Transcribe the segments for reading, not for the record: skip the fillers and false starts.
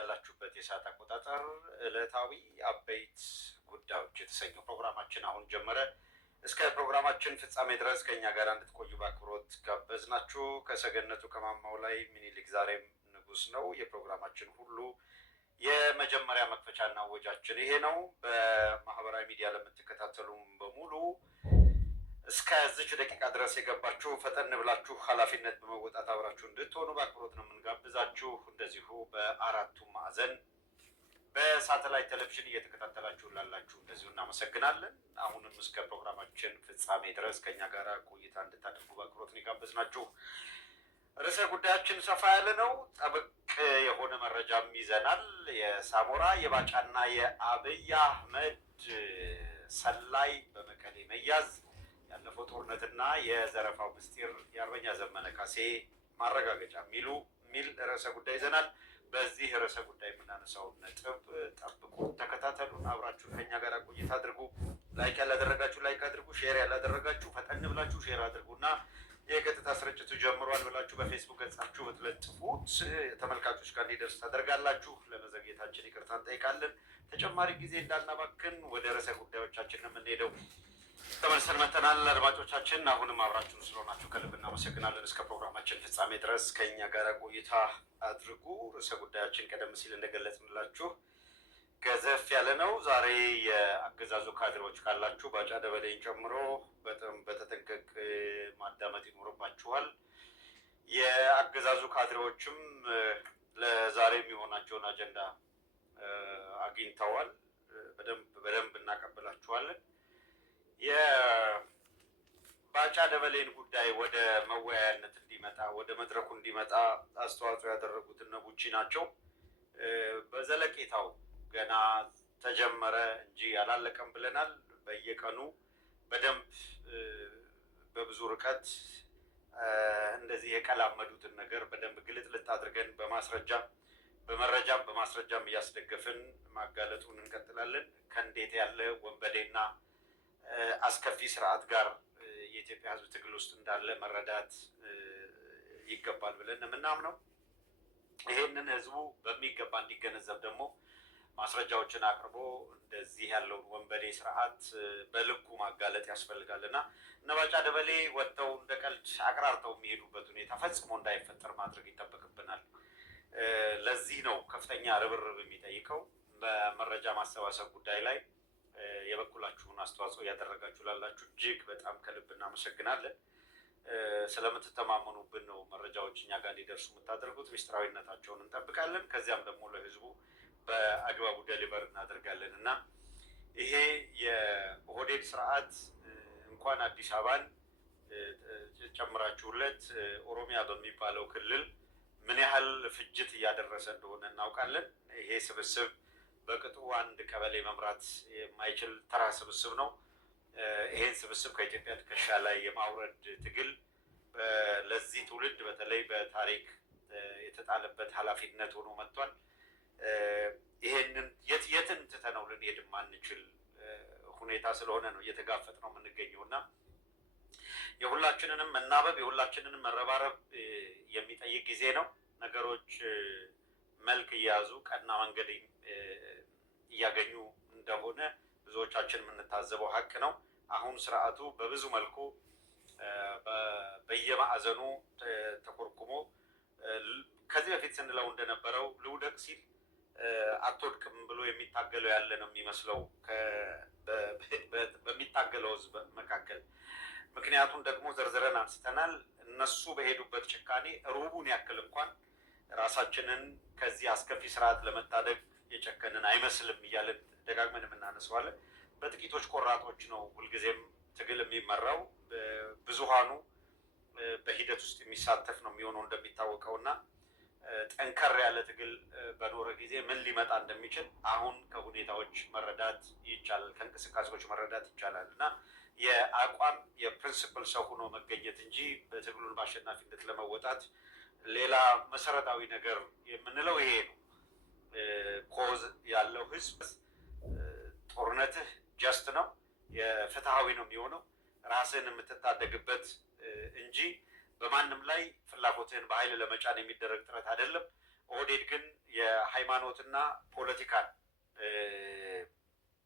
እንዳላችሁበት የሰዓት አቆጣጠር ዕለታዊ አበይት ጉዳዮች የተሰኘው ፕሮግራማችን አሁን ጀመረ። እስከ ፕሮግራማችን ፍጻሜ ድረስ ከኛ ጋር እንድትቆዩ በአክብሮት ጋበዝናችሁ። ከሰገነቱ ከማማው ላይ ምኒልክ ዛሬም ንጉስ ነው። የፕሮግራማችን ሁሉ የመጀመሪያ መክፈቻና ወጃችን ይሄ ነው። በማህበራዊ ሚዲያ ለምትከታተሉም በሙሉ እስከዚች ደቂቃ ድረስ የገባችሁ ፈጠን ብላችሁ ኃላፊነት በመወጣት አብራችሁ እንድትሆኑ በአክብሮት ነው የምንጋብዛችሁ። እንደዚሁ በአራቱም ማዕዘን በሳተላይት ቴሌቪዥን እየተከታተላችሁ ላላችሁ እንደዚሁ እናመሰግናለን። አሁንም እስከ ፕሮግራማችን ፍጻሜ ድረስ ከኛ ጋር ቆይታ እንድታደርጉ በአክብሮት ነው የጋበዝናችሁ። ርዕሰ ጉዳያችን ሰፋ ያለ ነው። ጠብቅ የሆነ መረጃም ይዘናል። የሳሞራ የባጫና የአብይ አህመድ ሰላይ በመቀሌ መያዝ፣ ያለፈው ጦርነትና የዘረፋው ምስጢር፣ የአርበኛ ዘመነ ካሴ ማረጋገጫ ሚል ርዕሰ ጉዳይ ይዘናል። በዚህ ርዕሰ ጉዳይ የምናነሳውን ነጥብ ጠብቁ፣ ተከታተሉን፣ አብራችሁን ከኛ ጋር ቆይታ አድርጉ። ላይክ ያላደረጋችሁ ላይክ አድርጉ፣ ሼር ያላደረጋችሁ ፈጠን ብላችሁ ሼር አድርጉና የቀጥታ ስርጭቱ ጀምሯል ብላችሁ በፌስቡክ ገጻችሁ ብትለጥፉት ተመልካቾች ጋር እንዲደርስ ታደርጋላችሁ። ለመዘግየታችን ይቅርታ እንጠይቃለን። ተጨማሪ ጊዜ እንዳናባክን ወደ ርዕሰ ጉዳዮቻችን ነው የምንሄደው። ተመልሰን መጥተናል። አድማጮቻችን አሁንም አብራችሁን ስለሆናችሁ ከልብ እናመሰግናለን። እስከ ፕሮግራማችን ፍጻሜ ድረስ ከኛ ጋር ቆይታ አድርጉ። ርዕሰ ጉዳያችን ቀደም ሲል እንደገለጽንላችሁ ገዘፍ ያለ ነው። ዛሬ የአገዛዙ ካድሬዎች ካላችሁ ባጫ ደበሌን ጨምሮ በጣም በተጠንቀቅ ማዳመጥ ይኖርባችኋል። የአገዛዙ ካድሬዎችም ለዛሬ የሚሆናቸውን አጀንዳ አግኝተዋል። በደንብ እናቀብላችኋለን። የባጫ ደበሌን ጉዳይ ወደ መወያያነት እንዲመጣ ወደ መድረኩ እንዲመጣ አስተዋጽኦ ያደረጉት እነ ቡቺ ናቸው። በዘለቄታው ገና ተጀመረ እንጂ አላለቀም ብለናል። በየቀኑ በደንብ በብዙ ርቀት እንደዚህ የቀላመዱትን ነገር በደንብ ግልጥልጥ አድርገን በመረጃም እያስደገፍን ማጋለጡን እንቀጥላለን። ከእንዴት ያለ ወንበዴና አስከፊ ስርዓት ጋር የኢትዮጵያ ሕዝብ ትግል ውስጥ እንዳለ መረዳት ይገባል ብለን የምናምነው። ይሄንን ህዝቡ በሚገባ እንዲገነዘብ ደግሞ ማስረጃዎችን አቅርቦ እንደዚህ ያለውን ወንበዴ ስርዓት በልኩ ማጋለጥ ያስፈልጋል እና እነ ባጫ ደበሌ ወጥተው እንደ ቀልድ አቅራርተው የሚሄዱበት ሁኔታ ፈጽሞ እንዳይፈጠር ማድረግ ይጠበቅብናል። ለዚህ ነው ከፍተኛ ርብርብ የሚጠይቀው። በመረጃ ማሰባሰብ ጉዳይ ላይ የበኩላችሁን አስተዋጽኦ እያደረጋችሁ ላላችሁ እጅግ በጣም ከልብ እናመሰግናለን። ስለምትተማመኑብን ነው መረጃዎች እኛ ጋር እንዲደርሱ የምታደርጉት። ሚስጥራዊነታቸውን እንጠብቃለን። ከዚያም ደግሞ ለህዝቡ በአግባቡ ደሊቨር እናደርጋለን እና ይሄ የኦህዴድ ስርዓት እንኳን አዲስ አበባን ጨምራችሁለት ኦሮሚያ በሚባለው ክልል ምን ያህል ፍጅት እያደረሰ እንደሆነ እናውቃለን። ይሄ ስብስብ በቅጡ አንድ ቀበሌ መምራት የማይችል ተራ ስብስብ ነው። ይሄን ስብስብ ከኢትዮጵያ ትከሻ ላይ የማውረድ ትግል ለዚህ ትውልድ በተለይ በታሪክ የተጣለበት ኃላፊነት ሆኖ መጥቷል። ይሄንን የትን ትተነው ልንሄድ የማንችል ሁኔታ ስለሆነ ነው እየተጋፈጥ ነው የምንገኘው እና የሁላችንንም መናበብ የሁላችንንም መረባረብ የሚጠይቅ ጊዜ ነው። ነገሮች መልክ እየያዙ ቀና መንገድ እያገኙ እንደሆነ ብዙዎቻችን የምንታዘበው ሀቅ ነው። አሁን ስርዓቱ በብዙ መልኩ በየማዕዘኑ ተኮርኩሞ ከዚህ በፊት ስንለው እንደነበረው ልውደቅ ሲል አትወድቅም ብሎ የሚታገለው ያለ ነው የሚመስለው በሚታገለው ህዝብ መካከል። ምክንያቱም ደግሞ ዘርዝረን አንስተናል። እነሱ በሄዱበት ጭካኔ ሩቡን ያክል እንኳን ራሳችንን ከዚህ አስከፊ ስርዓት ለመታደግ የጨከንን አይመስልም እያለን ደጋግመን የምናነሳዋለን። በጥቂቶች ቆራጦች ነው ሁልጊዜም ትግል የሚመራው። ብዙሃኑ በሂደት ውስጥ የሚሳተፍ ነው የሚሆነው እንደሚታወቀው እና ጠንከር ያለ ትግል በኖረ ጊዜ ምን ሊመጣ እንደሚችል አሁን ከሁኔታዎች መረዳት ይቻላል፣ ከእንቅስቃሴዎች መረዳት ይቻላል እና የአቋም የፕሪንሲፕል ሰው ሆኖ መገኘት እንጂ በትግሉን በአሸናፊነት ለመወጣት ሌላ መሰረታዊ ነገር የምንለው ይሄ ነው። ኮዝ ያለው ህዝብ ጦርነትህ ጀስት ነው፣ የፍትሃዊ ነው የሚሆነው ራስህን የምትታደግበት እንጂ በማንም ላይ ፍላጎትህን በኃይል ለመጫን የሚደረግ ጥረት አይደለም። ኦህዴድ ግን የሃይማኖትና ፖለቲካን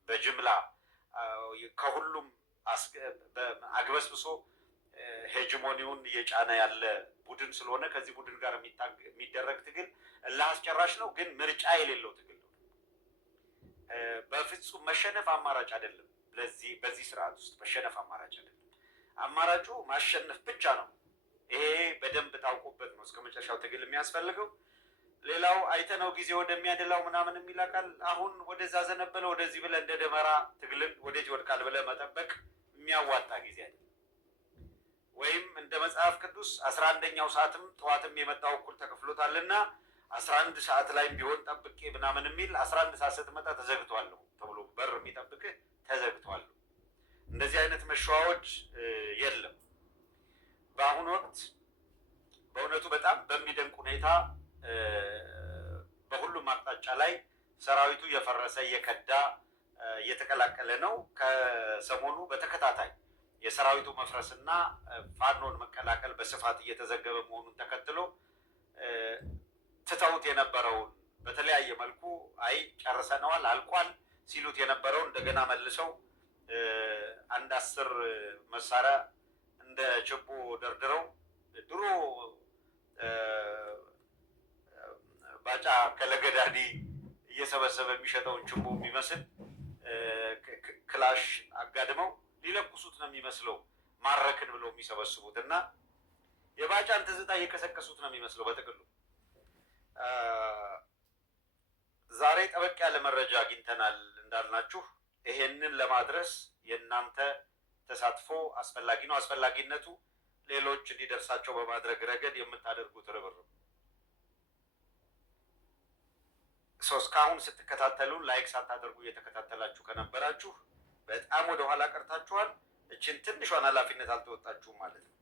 በጅምላ ከሁሉም አግበስብሶ ሄጅሞኒውን እየጫነ ያለ ቡድን ስለሆነ ከዚህ ቡድን ጋር የሚደረግ ትግል እልህ አስጨራሽ ነው፣ ግን ምርጫ የሌለው ትግል ነው። በፍጹም መሸነፍ አማራጭ አይደለም። በዚህ ስርዓት ውስጥ መሸነፍ አማራጭ አይደለም። አማራጩ ማሸነፍ ብቻ ነው። ይሄ በደንብ ታውቆበት ነው እስከ መጨረሻው ትግል የሚያስፈልገው። ሌላው አይተነው ጊዜ ወደሚያደላው ምናምን የሚላቃል አሁን ወደዛ ዘነበለ ወደዚህ ብለ እንደ ደመራ ትግልን ወደዚህ ወድቃል ብለ መጠበቅ የሚያዋጣ ጊዜ አይደለም። ወይም እንደ መጽሐፍ ቅዱስ 11ኛው ሰዓትም ጠዋትም የመጣው እኩል ተከፍሎታልና 11 ሰዓት ላይ ቢሆን ጠብቄ ምናምን የሚል 11 ሰዓት ስትመጣ ተዘግቷል ተብሎ በር የሚጠብቅህ ተዘግቷል። እንደዚህ አይነት መሸዋወድ የለም። በአሁኑ ወቅት በእውነቱ በጣም በሚደንቅ ሁኔታ በሁሉም አቅጣጫ ላይ ሰራዊቱ የፈረሰ እየከዳ እየተቀላቀለ ነው። ከሰሞኑ በተከታታይ የሰራዊቱ መፍረስና ፋኖን መቀላቀል በስፋት እየተዘገበ መሆኑን ተከትሎ ትተውት የነበረውን በተለያየ መልኩ አይ ጨርሰነዋል አልቋል ሲሉት የነበረውን እንደገና መልሰው አንድ 10 መሳሪያ እንደ ችቦ ደርድረው ድሮ ባጫ ከለገዳዲ እየሰበሰበ የሚሸጠውን ችቦ የሚመስል ክላሽ አጋድመው ሊለኩሱት ነው የሚመስለው። ማረክን ብለው የሚሰበስቡት እና የባጫን ትዝታ እየቀሰቀሱት ነው የሚመስለው። በጥቅሉ ዛሬ ጠበቅ ያለ መረጃ አግኝተናል እንዳልናችሁ። ይሄንን ለማድረስ የእናንተ ተሳትፎ አስፈላጊ ነው። አስፈላጊነቱ ሌሎች እንዲደርሳቸው በማድረግ ረገድ የምታደርጉት ርብርብ እስካሁን ስትከታተሉ ላይክ ሳታደርጉ እየተከታተላችሁ ከነበራችሁ በጣም ወደ ኋላ ቀርታችኋል። እችን ትንሿን ኃላፊነት አልተወጣችሁም ማለት ነው።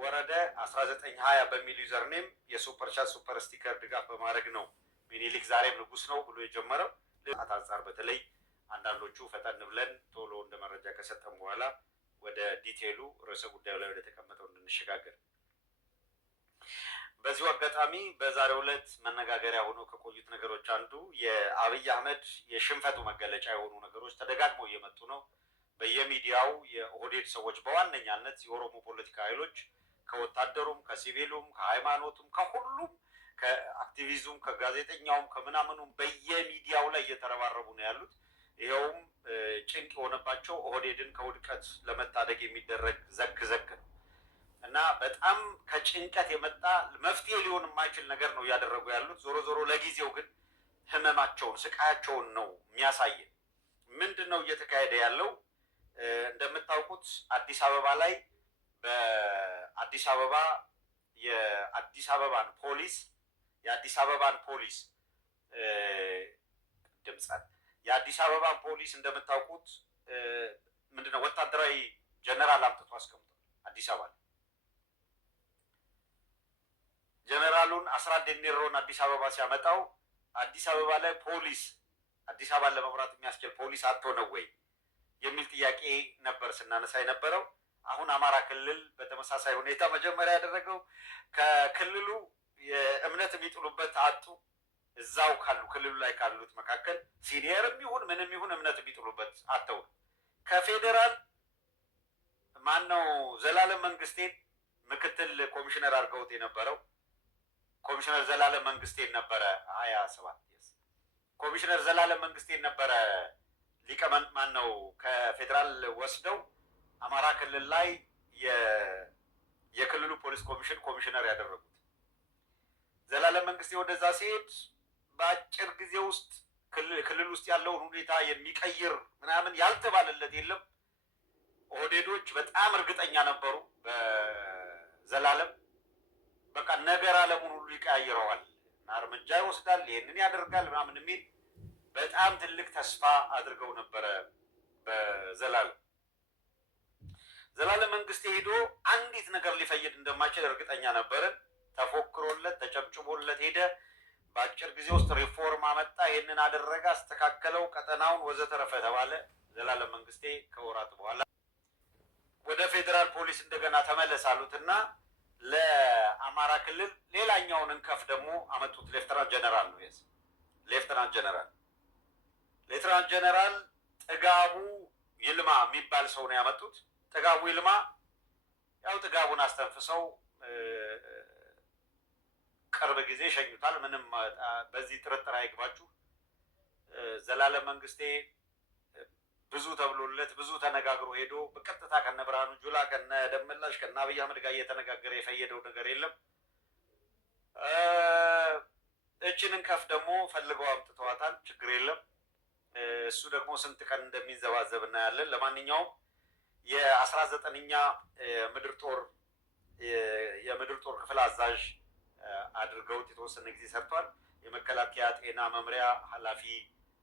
ወረደ 1920 በሚል ዩዘርኔም የሱፐር ቻት ሱፐር ስቲከር ድጋፍ በማድረግ ነው ሚኒሊክ ዛሬም ንጉስ ነው ብሎ የጀመረው። አንጻር በተለይ አንዳንዶቹ ፈጠን ብለን ቶሎ እንደ መረጃ ከሰጠን በኋላ ወደ ዲቴይሉ ርዕሰ ጉዳዩ ላይ ወደ ተቀመጠው እንድንሸጋገር። በዚሁ አጋጣሚ በዛሬው ዕለት መነጋገሪያ ሆኖ ከቆዩት ነገሮች አንዱ የአብይ አህመድ የሽንፈቱ መገለጫ የሆኑ ነገሮች ተደጋግመው እየመጡ ነው። በየሚዲያው የኦህዴድ ሰዎች በዋነኛነት የኦሮሞ ፖለቲካ ኃይሎች ከወታደሩም ከሲቪሉም ከሃይማኖቱም ከሁሉም ከአክቲቪዝሙም ከጋዜጠኛውም ከምናምኑም በየሚዲያው ላይ እየተረባረቡ ነው ያሉት። ይኸውም ጭንቅ የሆነባቸው ኦህዴድን ከውድቀት ለመታደግ የሚደረግ ዘግ ነው እና በጣም ከጭንቀት የመጣ መፍትሄ ሊሆን የማይችል ነገር ነው እያደረጉ ያሉት። ዞሮ ዞሮ ለጊዜው ግን ህመማቸውን ስቃያቸውን ነው የሚያሳየን። ምንድን ነው እየተካሄደ ያለው? እንደምታውቁት አዲስ አበባ ላይ በአዲስ አበባ የአዲስ አበባን ፖሊስ እንደምታውቁት ምንድነው ወታደራዊ ጀነራል አምጥቶ አስቀምጧል አዲስ አበባ ላይ። ጀነራሉን አስራት ዴኔሮን አዲስ አበባ ሲያመጣው አዲስ አበባ ላይ አዲስ አበባን ለመምራት የሚያስችል ፖሊስ አጥቶ ነው ወይ የሚል ጥያቄ ነበር ስናነሳ የነበረው። አሁን አማራ ክልል በተመሳሳይ ሁኔታ መጀመሪያ ያደረገው ከክልሉ የእምነት የሚጥሉበት አጡ። እዛው ክልሉ ላይ ካሉት መካከል ሲኒየርም ይሁን ምንም ይሁን እምነት የሚጥሉበት አጥተው ከፌዴራል ማነው ዘላለም መንግስቴን ምክትል ኮሚሽነር አድርገውት የነበረው ኮሚሽነር ዘላለም መንግስቴን ነበረ 27 ኮሚሽነር ዘላለም መንግስቴን ነበረ ሊቀመንበር ማነው ከፌዴራል ወስደው አማራ ክልል ላይ የክልሉ ፖሊስ ኮሚሽን ኮሚሽነር ያደረጉት። ዘላለም መንግስቴ ወደዛ ሲሄድ በአጭር ጊዜ ውስጥ ክልል ውስጥ ያለውን ሁኔታ የሚቀይር ምናምን ያልተባለለት የለም። ኦህዴዶች በጣም እርግጠኛ ነበሩ በዘላለም በቃ ነገር አለሙን ሁሉ ይቀያይረዋል እና እርምጃ ይወስዳል፣ ይህንን ያደርጋል ምናምን የሚል በጣም ትልቅ ተስፋ አድርገው ነበረ በዘላለም። ዘላለም መንግስቴ ሄዶ አንዲት ነገር ሊፈይድ እንደማይችል እርግጠኛ ነበርን። ተፎክሮለት ተጨብጭቦለት ሄደ። በአጭር ጊዜ ውስጥ ሪፎርም አመጣ፣ ይህንን አደረገ፣ አስተካከለው፣ ቀጠናውን ወዘተረፈ ተባለ። ዘላለም መንግስቴ ከወራት በኋላ ወደ ፌዴራል ፖሊስ እንደገና ተመለስ አሉትና ለአማራ ክልል ሌላኛውን እንከፍ ደግሞ አመጡት። ሌፍተናንት ጀነራል ነው የስ ሌፍተናንት ጀነራል ጥጋቡ ይልማ የሚባል ሰው ነው ያመጡት። ጥጋቡ ይልማ ያው ጥጋቡን አስተንፍሰው ቅርብ ጊዜ ሸኙታል። ምንም በዚህ ጥርጥር አይግባችሁ። ዘላለም መንግስቴ ብዙ ተብሎለት ብዙ ተነጋግሮ ሄዶ በቀጥታ ከነ ብርሃኑ ጁላ ከነ ደመላሽ ከነ አብይ አህመድ ጋር እየተነጋገረ የፈየደው ነገር የለም። እችንን ከፍ ደግሞ ፈልገው አምጥተዋታል። ችግር የለም። እሱ ደግሞ ስንት ቀን እንደሚንዘባዘብ እናያለን። ለማንኛውም የ19ኛ የምድር ጦር ክፍል አዛዥ አድርገውት የተወሰነ ጊዜ ሰርቷል። የመከላከያ ጤና መምሪያ ኃላፊ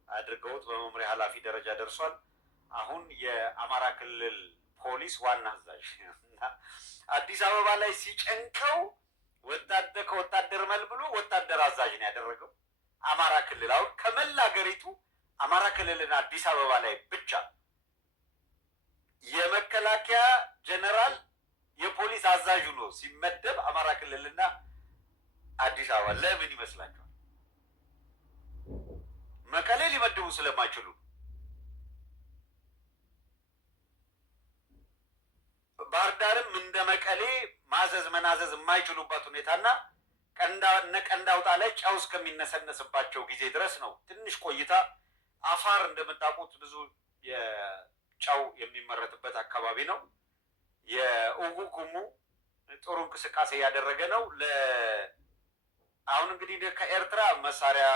አድርገውት በመምሪያ ኃላፊ ደረጃ ደርሷል። አሁን የአማራ ክልል ፖሊስ ዋና አዛዥ አዲስ አበባ ላይ ሲጨንቀው ከወታደር መልብሎ ወታደር አዛዥ ነው ያደረገው። አማራ ክልል አሁን ከመላ ሀገሪቱ አማራ ክልልና አዲስ አበባ ላይ ብቻ የመከላከያ ጀነራል የፖሊስ አዛዥ ነው ሲመደብ አማራ ክልልና አዲስ አበባ ለምን ይመስላችኋል? መቀሌ ሊመድቡ ስለማይችሉ ባህር ዳርም እንደ መቀሌ ማዘዝ መናዘዝ የማይችሉበት ሁኔታና ቀንድ አውጣ ላይ ጨው እስከሚነሰነስባቸው ጊዜ ድረስ ነው። ትንሽ ቆይታ አፋር እንደምታውቁት ብዙ የጨው የሚመረትበት አካባቢ ነው። የኡጉኩሙ ጥሩ እንቅስቃሴ እያደረገ ነው። አሁን እንግዲህ ከኤርትራ መሳሪያ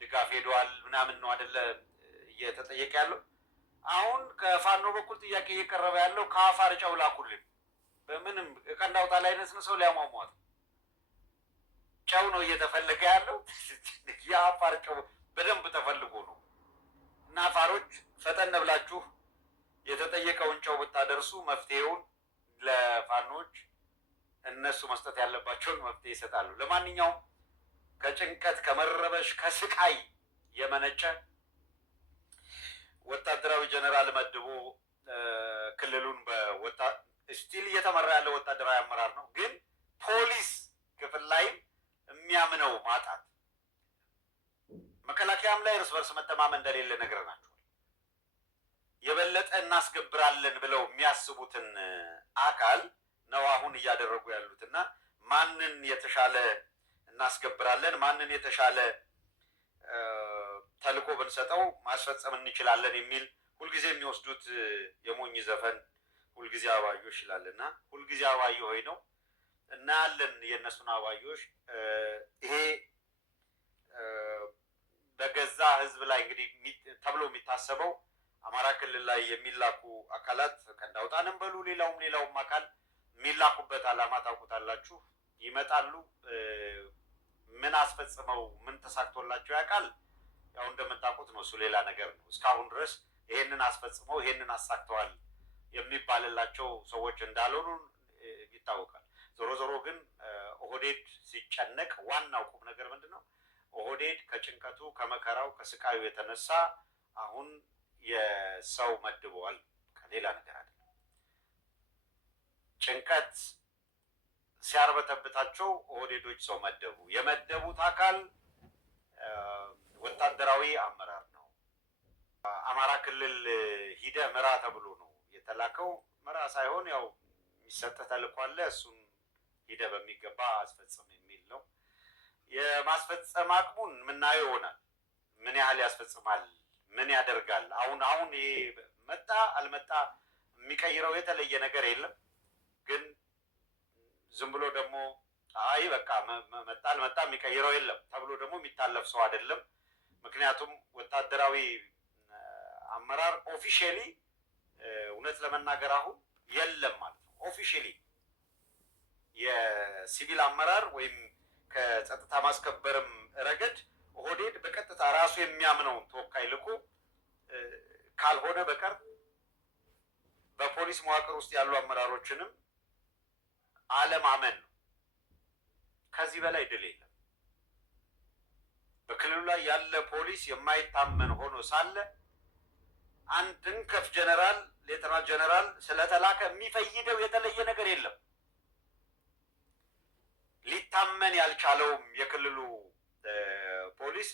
ድጋፍ ሄደዋል ምናምን ነው አይደለ እየተጠየቀ ያለው። አሁን ከፋኖ በኩል ጥያቄ እየቀረበ ያለው ከአፋር ጨው ላኩልን። በምንም ቀንድ አውጣ ላይ ነስንሰው ሊያሟሟት ጨው ነው እየተፈለገ ያለው። የአፋር ጨው በደንብ ተፈልጎ ነው። እና አፋሮች ፈጠን ብላችሁ የተጠየቀውን ጨው ብታደርሱ መፍትሄውን ለፋኖች እነሱ መስጠት ያለባቸውን መፍትሄ ይሰጣሉ። ለማንኛውም ከጭንቀት ከመረበሽ ከስቃይ የመነጨ ወታደራዊ ጀነራል መድቦ ክልሉን ስቲል እየተመራ ያለው ወታደራዊ አመራር ነው። ግን ፖሊስ ክፍል ላይም የሚያምነው ማጣት፣ መከላከያም ላይ እርስ በርስ መተማመን እንደሌለ ነግረናቸዋል። የበለጠ እናስገብራለን ብለው የሚያስቡትን አካል ነው አሁን እያደረጉ ያሉትና ማንን የተሻለ እናስገብራለን፣ ማንን የተሻለ ተልዕኮ ብንሰጠው ማስፈጸም እንችላለን የሚል ሁልጊዜ የሚወስዱት የሞኝ ዘፈን ሁልጊዜ አባዮሽ ይላልና ሁልጊዜ አባዮ ሆይ ነው እናያለን የእነሱን አባዮሽ። ይሄ በገዛ ህዝብ ላይ እንግዲህ ተብሎ የሚታሰበው አማራ ክልል ላይ የሚላኩ አካላት ቀንድ አውጣንም በሉ ሌላውም አካል የሚላኩበት ዓላማ ታውቁታላችሁ። ይመጣሉ። ምን አስፈጽመው ምን ተሳክቶላቸው ያውቃል? ያው እንደምታውቁት ነው። እሱ ሌላ ነገር ነው። እስካሁን ድረስ ይሄንን አስፈጽመው ይሄንን አሳክተዋል የሚባልላቸው ሰዎች እንዳልሆኑ ይታወቃል። ዞሮ ግን ኦህዴድ ሲጨነቅ ዋናው ቁም ነገር ምንድን ነው? ኦህዴድ ከጭንቀቱ ከመከራው ከስቃዩ የተነሳ አሁን የሰው መድበዋል። ከሌላ ነገር አይደለም። ጭንቀት ሲያርበተብታቸው ኦህዴዶች ሰው መደቡ። የመደቡት አካል ወታደራዊ አመራር ነው። አማራ ክልል ሂደ ምራ ተብሎ ነው የተላከው። ምራ ሳይሆን ያው የሚሰጥ ተልዕኮ አለ። እሱን ሂደ በሚገባ አስፈጽም የሚል ነው። የማስፈጸም አቅሙን የምናየው ይሆናል። ምን ያህል ያስፈጽማል፣ ምን ያደርጋል። አሁን ይሄ መጣ አልመጣ የሚቀይረው የተለየ ነገር የለም። ግን ዝም ብሎ ደግሞ አይ በቃ መጣ አልመጣ የሚቀይረው የለም ተብሎ ደግሞ የሚታለፍ ሰው አይደለም። ምክንያቱም ወታደራዊ አመራር ኦፊሻሊ እውነት ለመናገር አሁን የለም ማለት ነው። ኦፊሻሊ የሲቪል አመራር ወይም ከጸጥታ ማስከበርም ረገድ ኦህዴድ በቀጥታ ራሱ የሚያምነውን ተወካይ ልኮ ካልሆነ በቀር በፖሊስ መዋቅር ውስጥ ያሉ አመራሮችንም አለማመን ነው። ከዚህ በላይ ድል የለም። በክልሉ ላይ ያለ ፖሊስ የማይታመን ሆኖ ሳለ አንድን ከፍ ጀነራል ሌተናንት ጀነራል ስለተላከ የሚፈይደው የተለየ ነገር የለም። ሊታመን ያልቻለውም የክልሉ ፖሊስ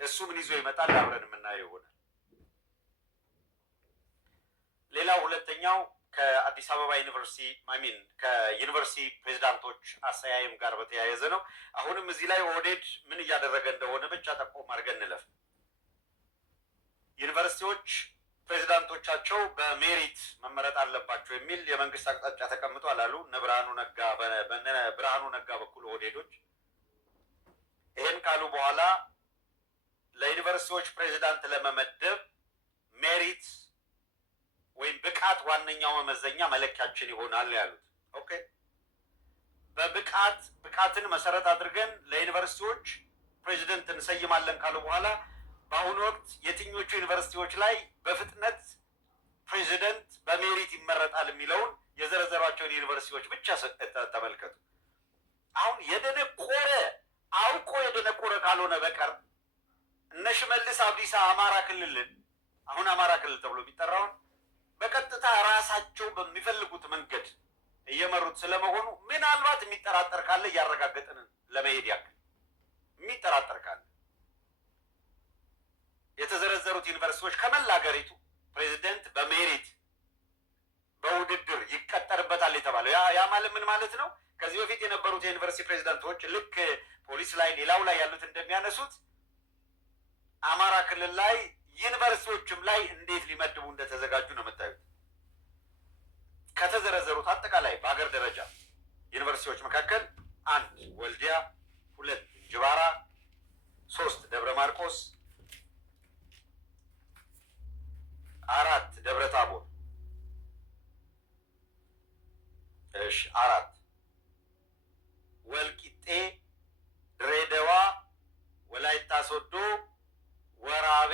እሱ ምን ይዞ ይመጣል አብረን የምናየው ይሆናል። ሌላው ሁለተኛው ከአዲስ አበባ ዩኒቨርሲቲ ከዩኒቨርሲቲ ፕሬዚዳንቶች አሰያየም ጋር በተያያዘ ነው። አሁንም እዚህ ላይ ኦህዴድ ምን እያደረገ እንደሆነ ብቻ ጠቆም አድርገን እንለፍ። ዩኒቨርሲቲዎች ፕሬዚዳንቶቻቸው በሜሪት መመረጥ አለባቸው የሚል የመንግስት አቅጣጫ ተቀምጧል አሉ ብርሃኑ ነጋ በኩል ኦህዴዶች። ይህን ካሉ በኋላ ለዩኒቨርሲቲዎች ፕሬዚዳንት ለመመደብ ሜሪት ወይም ብቃት ዋነኛው መመዘኛ መለኪያችን ይሆናል ያሉት። ኦኬ፣ ብቃትን መሰረት አድርገን ለዩኒቨርሲቲዎች ፕሬዚደንት እንሰይማለን ካሉ በኋላ በአሁኑ ወቅት የትኞቹ ዩኒቨርሲቲዎች ላይ በፍጥነት ፕሬዚደንት በሜሪት ይመረጣል የሚለውን የዘረዘሯቸውን ዩኒቨርሲቲዎች ብቻ ተመልከቱ። አሁን አውቆ የደነቆረ ካልሆነ በቀር እነ ሽመልስ አብዲሳ አማራ ክልልን አሁን አማራ ክልል ተብሎ የሚጠራውን በቀጥታ ራሳቸው በሚፈልጉት መንገድ እየመሩት ስለመሆኑ ምናልባት የሚጠራጠር ካለ እያረጋገጥን ለመሄድ ያክል የሚጠራጠር ካለ የተዘረዘሩት ዩኒቨርሲቲዎች ከመላ ሀገሪቱ ፕሬዚደንት በሜሪት በውድድር ይቀጠርበታል የተባለው ያ ማለት ምን ማለት ነው? ከዚህ በፊት የነበሩት የዩኒቨርሲቲ ፕሬዚዳንቶች ልክ ፖሊስ ላይ ሌላው ላይ ያሉት እንደሚያነሱት አማራ ክልል ላይ ዩኒቨርሲቲዎችም ላይ እንዴት ሊመድቡ እንደተዘጋጁ ነው የምታዩት። ከተዘረዘሩት አጠቃላይ በሀገር ደረጃ ዩኒቨርሲቲዎች መካከል 1 ወልዲያ፣ 2 እንጅባራ፣ 3 ደብረ ማርቆስ፣ 4 ደብረ ታቦር፣ 4 ወልቂጤ፣ ድሬዳዋ፣ ወላይታ ሶዶ፣ ወራቤ፣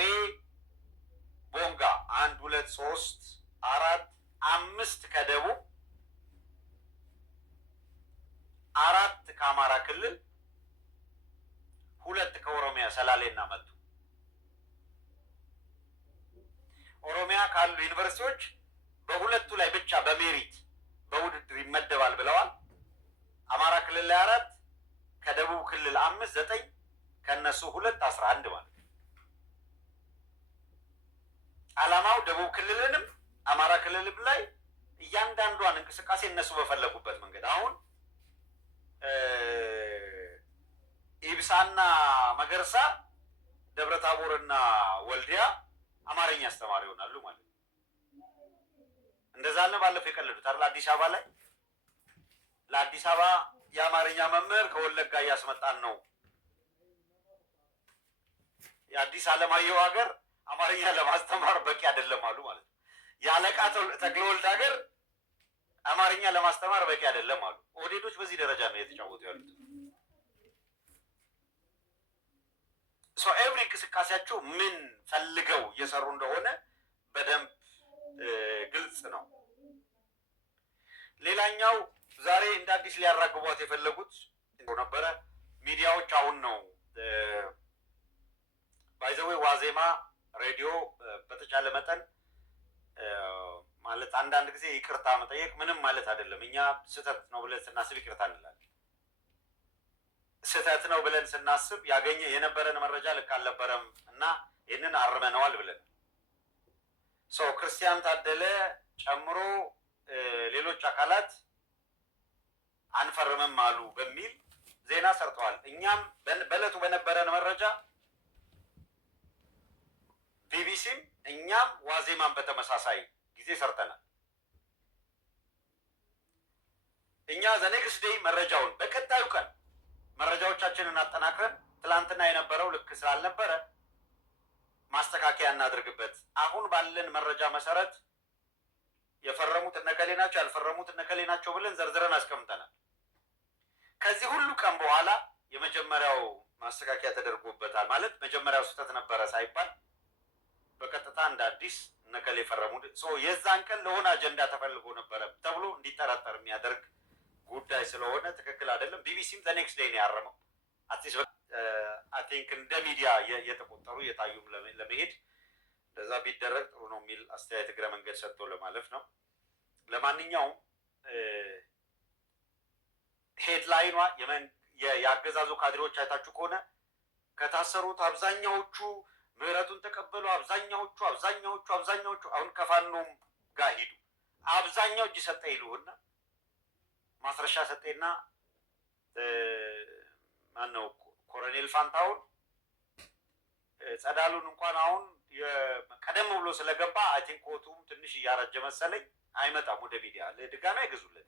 ቦንጋ 1 2 3 4 5 ከደቡብ፣ 4 ከአማራ ክልል፣ 2 ከኦሮሚያ ሰላሌና መቱ። ኦሮሚያ ካሉ ዩኒቨርሲቲዎች በሁለቱ ላይ ብቻ በሜሪት በውድድር ይመደባል ብለዋል። አማራ ክልል ላይ 4 ከደቡብ ክልል 5 9 ከነሱ 2 11 ማለት ነው። ዓላማው ደቡብ ክልልንም አማራ ክልልም ላይ እያንዳንዷን እንቅስቃሴ እነሱ በፈለጉበት መንገድ አሁን ኢብሳና መገርሳ ደብረታቦርና ወልዲያ አማርኛ አስተማሪ ይሆናሉ ማለት ነው። እንደዛ ነው ባለፈው የቀለዱት አይደል? አዲስ አበባ ላይ ለአዲስ አበባ የአማርኛ መምህር ከወለጋ እያስመጣን ነው። የአዲስ አለማየሁ ሀገር አማርኛ ለማስተማር በቂ አይደለም አሉ ማለት ነው። የአለቃ ተክለወልድ ሀገር አማርኛ ለማስተማር በቂ አይደለም አሉ። ኦህዴዶች በዚህ ደረጃ ነው የተጫወቱ ያሉት። ኤቭሪ እንቅስቃሴያቸው ምን ፈልገው እየሰሩ እንደሆነ በደንብ ግልጽ ነው። ሌላኛው ዛሬ እንደ አዲስ ሊያራግቧት የፈለጉት ነበረ ሚዲያዎች አሁን ነው ባይዘዌ ዋዜማ ሬዲዮ በተቻለ መጠን ማለት አንዳንድ ጊዜ ይቅርታ መጠየቅ ምንም ማለት አይደለም። እኛ ስህተት ነው ብለን ስናስብ ይቅርታ እንላለን። ስህተት ነው ብለን ስናስብ የነበረን መረጃ ልክ አልነበረም እና ይህንን አርመነዋል ብለን ክርስቲያን ታደለ ጨምሮ ሌሎች አካላት አንፈርምም አሉ በሚል ዜና ሰርተዋል። እኛም በዕለቱ በነበረን መረጃ ቢቢሲም እኛም ዋዜማን በተመሳሳይ ጊዜ ሰርተናል። እኛ ዘኔክስት ዴይ መረጃውን በቀጣዩ ቀን መረጃዎቻችንን አጠናክረን ትላንትና የነበረው ልክ ስላልነበረ ማስተካከያ እናድርግበት፣ አሁን ባለን መረጃ መሰረት የፈረሙት እነከሌ ናቸው ያልፈረሙት እነከሌ ናቸው ብለን ዘርዝረን አስቀምጠናል። ከዚህ ሁሉ ቀን በኋላ የመጀመሪያው ማስተካከያ ተደርጎበታል። ማለት መጀመሪያው ስህተት ነበረ ሳይባል በቀጥታ እንደ አዲስ እነከሌ ፈረሙት የዛን ቀን ለሆነ አጀንዳ ተፈልጎ ነበረ ተብሎ እንዲጠራጠር የሚያደርግ ጉዳይ ስለሆነ ትክክል አይደለም። ቢቢሲም ዘኔክስት ዴይ ነው ያረመው። አትሊስት አይ ቲንክ እንደ ሚዲያ የተቆጠሩ የታዩም ለመሄድ ለዛ ቢደረግ ጥሩ ነው የሚል አስተያየት እግረ መንገድ ሰጥቶ ለማለፍ ነው። ለማንኛውም ሄድላይኗ የአገዛዙ ካድሬዎች አይታችሁ ከሆነ ከታሰሩት አብዛኛዎቹ ምህረቱን ተቀበሉ፣ አብዛኛዎቹ አሁን ከፋኖም ጋር ሂዱ፣ አብዛኛው እጅ ሰጠ ይሉና ማስረሻ ሰጤና ማነው ኮሎኔል ፋንታውን ጸዳሉን እንኳን አሁን ቀደም ብሎ ስለገባ አይ ቲንክ ኮቱም ትንሽ እያረጀ መሰለኝ አይመጣም ወደ ሚዲያ ለድጋሚ አይገዙለት።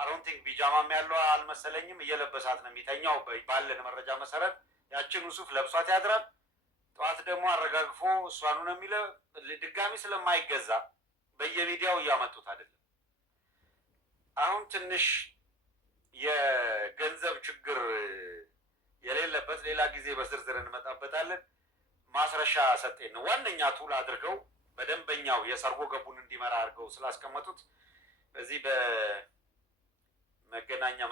አሮን ቲንክ ቢጃማም ያለው አልመሰለኝም፣ እየለበሳት ነው የሚተኛው ባለን መረጃ መሰረት። ያችን ሱፍ ለብሷት ያድራል። ጠዋት ደግሞ አረጋግፎ እሷኑ ነው የሚለው። ድጋሚ ስለማይገዛ በየሚዲያው እያመጡት አይደለም። አሁን ትንሽ የገንዘብ ችግር የሌለበት ሌላ ጊዜ በዝርዝር እንመጣበታለን። ማስረሻ ሰጤን ነው ዋነኛ ቱል አድርገው በደንበኛው የሰርጎ ገቡን እንዲመራ አድርገው ስላስቀመጡት በዚህ በመገናኛ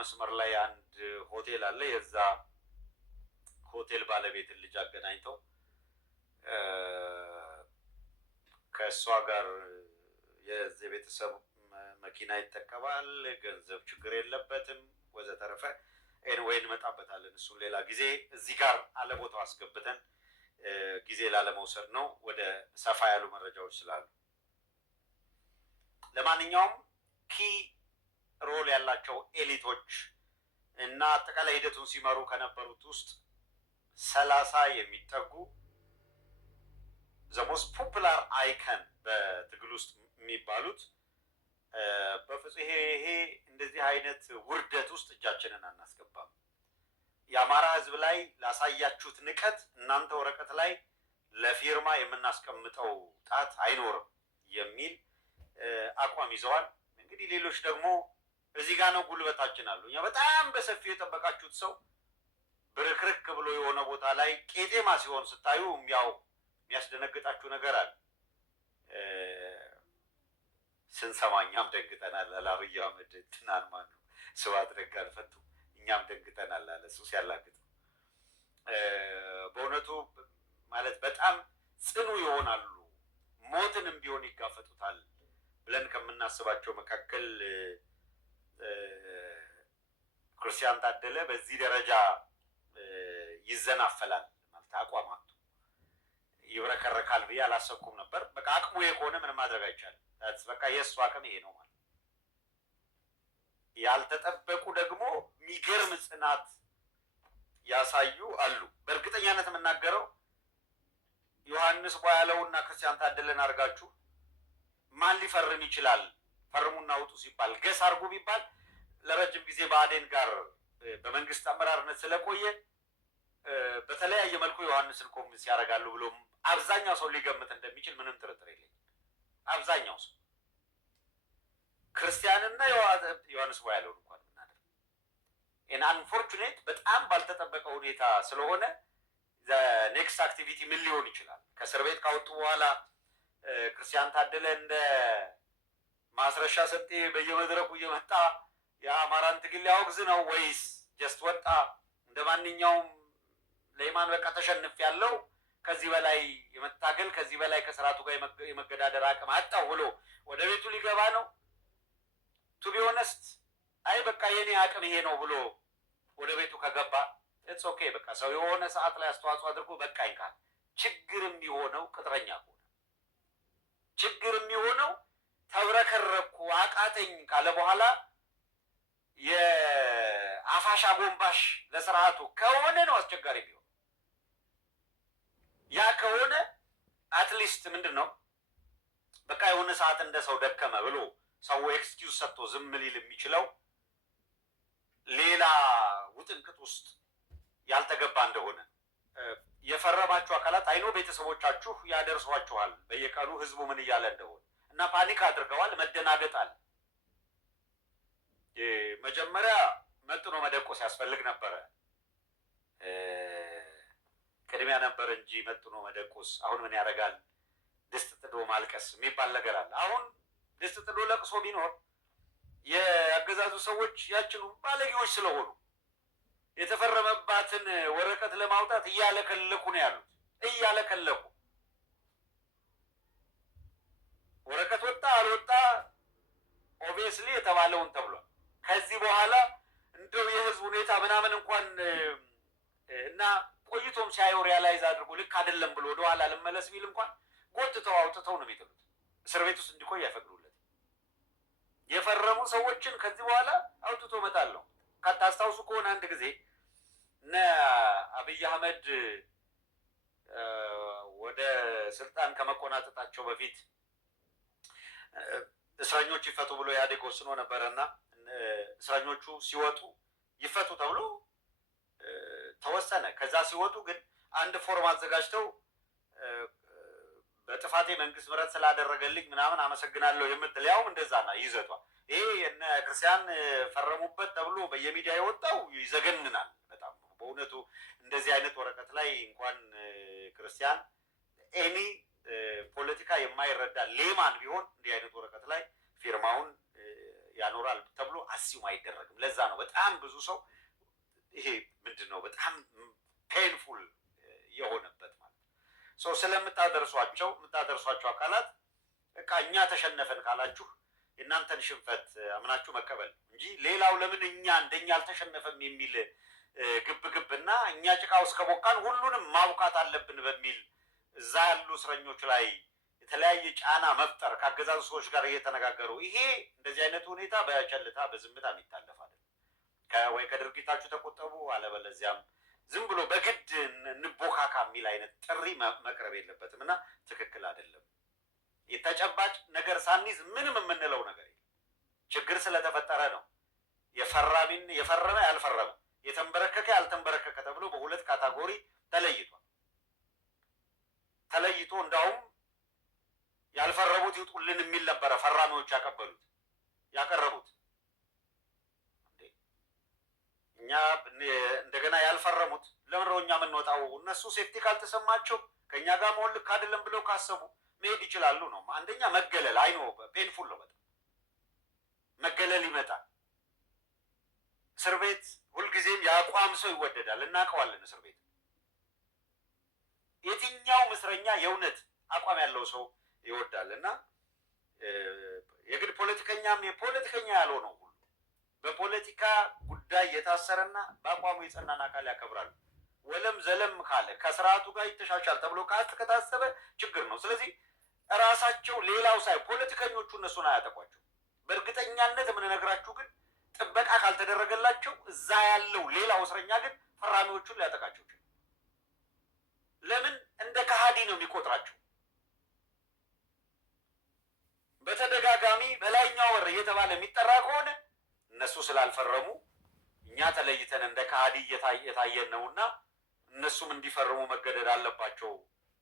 መስመር ላይ አንድ ሆቴል አለ። የዛ ሆቴል ባለቤትን ልጅ አገናኝተው ከእሷ ጋር የዚህ ቤተሰብ መኪና ይጠቀማል፣ ገንዘብ ችግር የለበትም ወዘተረፈ። ኤንዌይ እንመጣበታለን። እሱም ሌላ ጊዜ እዚህ ጋር አለቦታው አስገብተን ጊዜ ላለመውሰድ ነው፣ ወደ ሰፋ ያሉ መረጃዎች ስላሉ። ለማንኛውም ኪ ሮል ያላቸው ኤሊቶች እና አጠቃላይ ሂደቱን ሲመሩ ከነበሩት ውስጥ 30 የሚጠጉ ዘሞስ ፖፑላር አይከን በትግል ውስጥ የሚባሉት በፍጹም ይሄ እንደዚህ አይነት ውርደት ውስጥ እጃችንን አናስገባም። የአማራ ሕዝብ ላይ ላሳያችሁት ንቀት እናንተ ወረቀት ላይ ለፊርማ የምናስቀምጠው ጣት አይኖርም የሚል አቋም ይዘዋል። እንግዲህ ሌሎች ደግሞ እዚህ ጋር ነው ጉልበታችን አሉ። እኛ በጣም በሰፊው የጠበቃችሁት ሰው ብርክርክ ብሎ የሆነ ቦታ ላይ ቄጤማ ሲሆን ስታዩ ያው የሚያስደነግጣችሁ ነገር አለ። ስንሰማኛም ደንግጠናል አለ አብይ አህመድ ትናን ማን ነው ስብሐት ነጋን ፈቱ። እኛም ደንግጠናል አለ እሱ ሲያላግጥ። በእውነቱ ማለት በጣም ጽኑ ይሆናሉ፣ ሞትንም ቢሆን ይጋፈጡታል ብለን ከምናስባቸው መካከል ክርስቲያን ታደለ በዚህ ደረጃ ይዘናፈላል ማለት አቋማቱ ይብረከረካል ብዬ አላሰብኩም ነበር። በቃ አቅሙ ከሆነ ምንም ማድረግ አይቻልም። በቃ የእሱ አቅም ይሄ ነው ማለት። ያልተጠበቁ ደግሞ የሚገርም ጽናት ያሳዩ አሉ። በእርግጠኛነት የምናገረው ዮሐንስ ቧያለውና ክርስቲያን ታደለን አድርጋችሁ ማን ሊፈርም ይችላል ፈርሙና ውጡ ሲባል ገስ አድርጉ ቢባል ለረጅም ጊዜ ብአዴን ጋር በመንግስት አመራርነት ስለቆየ በተለያየ መልኩ ዮሐንስን ኮሚኒስ ያደርጋሉ ብሎ አብዛኛው ሰው ሊገምት እንደሚችል ምንም ጥርጥር የለኝም። አብዛኛው ሰው ክርስቲያንና ዮሐንስ ቧያለውን እንኳን ምናደርግ አንፎርቹኔት በጣም ባልተጠበቀ ሁኔታ ስለሆነ ኔክስት አክቲቪቲ ምን ሊሆን ይችላል? ከእስር ቤት ካወጡ በኋላ ክርስቲያን ታደለ እንደ ማስረሻ ሰጤ በየመድረኩ እየመጣ የአማራን ትግል ሊያወግዝ ነው ወይስ ጀስት ወጣ እንደ ማንኛውም ለኢማን በቃ ተሸንፍ ያለው ከዚህ በላይ የመታገል ከዚህ በላይ ከስርዓቱ ጋር የመገዳደር አቅም አጣው ብሎ ወደ ቤቱ ሊገባ ነው? ቱ ቢ ኦነስት አይ በቃ የኔ አቅም ይሄ ነው ብሎ ወደ ቤቱ ከገባ ኢትስ ኦኬ። በቃ ሰው የሆነ ሰዓት ላይ አስተዋጽኦ አድርጎ በቃ ይካል። ችግር የሚሆነው ቅጥረኛ ከሆነ ችግር የሚሆነው ተብረከረኩ አቃተኝ ካለ በኋላ የአፋሻ ጎንባሽ ለስርዓቱ ከሆነ ነው አስቸጋሪ ቢሆን። ያ ከሆነ አትሊስት ምንድን ነው በቃ የሆነ ሰዓት እንደ ሰው ደከመ ብሎ ሰው ኤክስኪውዝ ሰጥቶ ዝም ሊል የሚችለው ሌላ ውጥንቅጥ ውስጥ ያልተገባ እንደሆነ የፈረማችሁ አካላት አይኖ ቤተሰቦቻችሁ ያደርሷችኋል በየቀኑ ህዝቡ ምን እያለ እንደሆነ እና ፓኒክ አድርገዋል። መደናገጥ አለ። መጀመሪያ መጥኖ መደቆስ ያስፈልግ ነበረ። ቅድሚያ ነበር እንጂ መጥኖ መደቆስ አሁን ምን ያደርጋል? ድስት ጥዶ ማልቀስ የሚባል ነገር አለ። አሁን ድስት ጥዶ ለቅሶ ቢኖር የአገዛዙ ሰዎች ያችኑ ባለጌዎች ስለሆኑ የተፈረመባትን ወረቀት ለማውጣት እያለከለኩ ነው ያሉት። ኦብቪየስሊ የተባለውን ተብሏል። ከዚህ በኋላ እንደው የህዝብ ሁኔታ ምናምን እንኳን እና ቆይቶም ሲያየው ሪያላይዝ አድርጎ ልክ አይደለም ብሎ ወደኋላ ልመለስ ቢል እንኳን ጎትተው አውጥተው ነው የሚጥሉት። እስር ቤት ውስጥ እንዲቆይ አይፈቅዱለት። የፈረሙ ሰዎችን ከዚህ በኋላ አውጥቶ መጣለሁ። ካታስታውሱ ከሆነ አንድ ጊዜ እነ አብይ አህመድ ወደ ስልጣን ከመቆናጠጣቸው በፊት እስረኞች ይፈቱ ብሎ ኢህአዴግ ወስኖ ነበረና እስረኞቹ ሲወጡ ይፈቱ ተብሎ ተወሰነ። ከዛ ሲወጡ ግን አንድ ፎርም አዘጋጅተው በጥፋቴ መንግስት ምሕረት ስላደረገልኝ ምናምን አመሰግናለሁ የምትል ያውም እንደዛ ና ይዘቷ ይሄ እነ ክርስቲያን ፈረሙበት ተብሎ በየሚዲያ የወጣው ይዘገንናል በጣም በእውነቱ። እንደዚህ አይነት ወረቀት ላይ እንኳን ክርስቲያን ኤኒ ፖለቲካ የማይረዳ ሌማን ቢሆን እንዲህ አይነት ወረቀት ላይ ፊርማውን ያኖራል ተብሎ አሲዩም አይደረግም። ለዛ ነው በጣም ብዙ ሰው ይሄ ምንድን ነው በጣም ፔንፉል የሆነበት ማለት ሰው ስለምታደርሷቸው አካላት በቃ እኛ ተሸነፈን ካላችሁ የእናንተን ሽንፈት አምናችሁ መቀበል እንጂ ሌላው ለምን እኛ እንደኛ አልተሸነፈም የሚል ግብግብና እኛ ጭቃ ውስጥ ከቦካን ሁሉንም ማቡካት አለብን በሚል እዛ ያሉ እስረኞች ላይ የተለያየ ጫና መፍጠር ከአገዛዙ ሰዎች ጋር እየተነጋገሩ ይሄ እንደዚህ አይነት ሁኔታ በቸልታ በዝምታ የሚታለፍ አይደለም። ወይ ከድርጊታችሁ ተቆጠቡ፣ አለበለዚያም ዝም ብሎ በግድ እንቦካካ የሚል አይነት ጥሪ መቅረብ የለበትም እና ትክክል አይደለም። የተጨባጭ ነገር ሳንይዝ ምንም የምንለው ነገር የለም። ችግር ስለተፈጠረ ነው የፈረመ ያልፈረመ የተንበረከከ ያልተንበረከከ ተብሎ በሁለት ካታጎሪ ተለይቶ እንዳውም ያልፈረሙት ይውጡልን የሚል ነበረ ፈራሚዎች ያቀረቡት። እኛ እንደገና ያልፈረሙት ለምን ነው እኛ የምንወጣው? እነሱ ሴፍቲ ካልተሰማቸው ከእኛ ጋር መሆን ልክ አይደለም ብለው ካሰቡ መሄድ ይችላሉ ነው። አንደኛ መገለል አይኖ ፔንፉል ነው በጣም መገለል ይመጣል። እስር ቤት ሁልጊዜም የአቋም ሰው ይወደዳል፣ እናውቀዋለን። እስር ቤት የትኛውም እስረኛ የእውነት አቋም ያለው ሰው ይወዳል እና የግድ ፖለቲከኛ ያልሆነው ሁሉ በፖለቲካ ጉዳይ የታሰረና በአቋሙ የጸናን አካል ያከብራሉ። ወለም ዘለም ካለ ከስርዓቱ ጋር ይተሻሻል ተብሎ ከታሰበ ችግር ነው። ስለዚህ ራሳቸው ሌላው ፖለቲከኞቹ እነሱን አያጠቋቸው። በእርግጠኛነት የምንነግራችሁ ግን ጥበቃ ካልተደረገላቸው እዛ ያለው ሌላው እስረኛ ግን ፈራሚዎቹን ሊያጠቃቸው ይችላል። ለምን? እንደ ከሃዲ ነው የሚቆጥራቸው። በተደጋጋሚ በላይኛው በር እየተባለ የሚጠራ ከሆነ እነሱ ስላልፈረሙ እኛ ተለይተን እንደ ከሃዲ እየታየን ነውና እነሱም እንዲፈርሙ መገደድ አለባቸው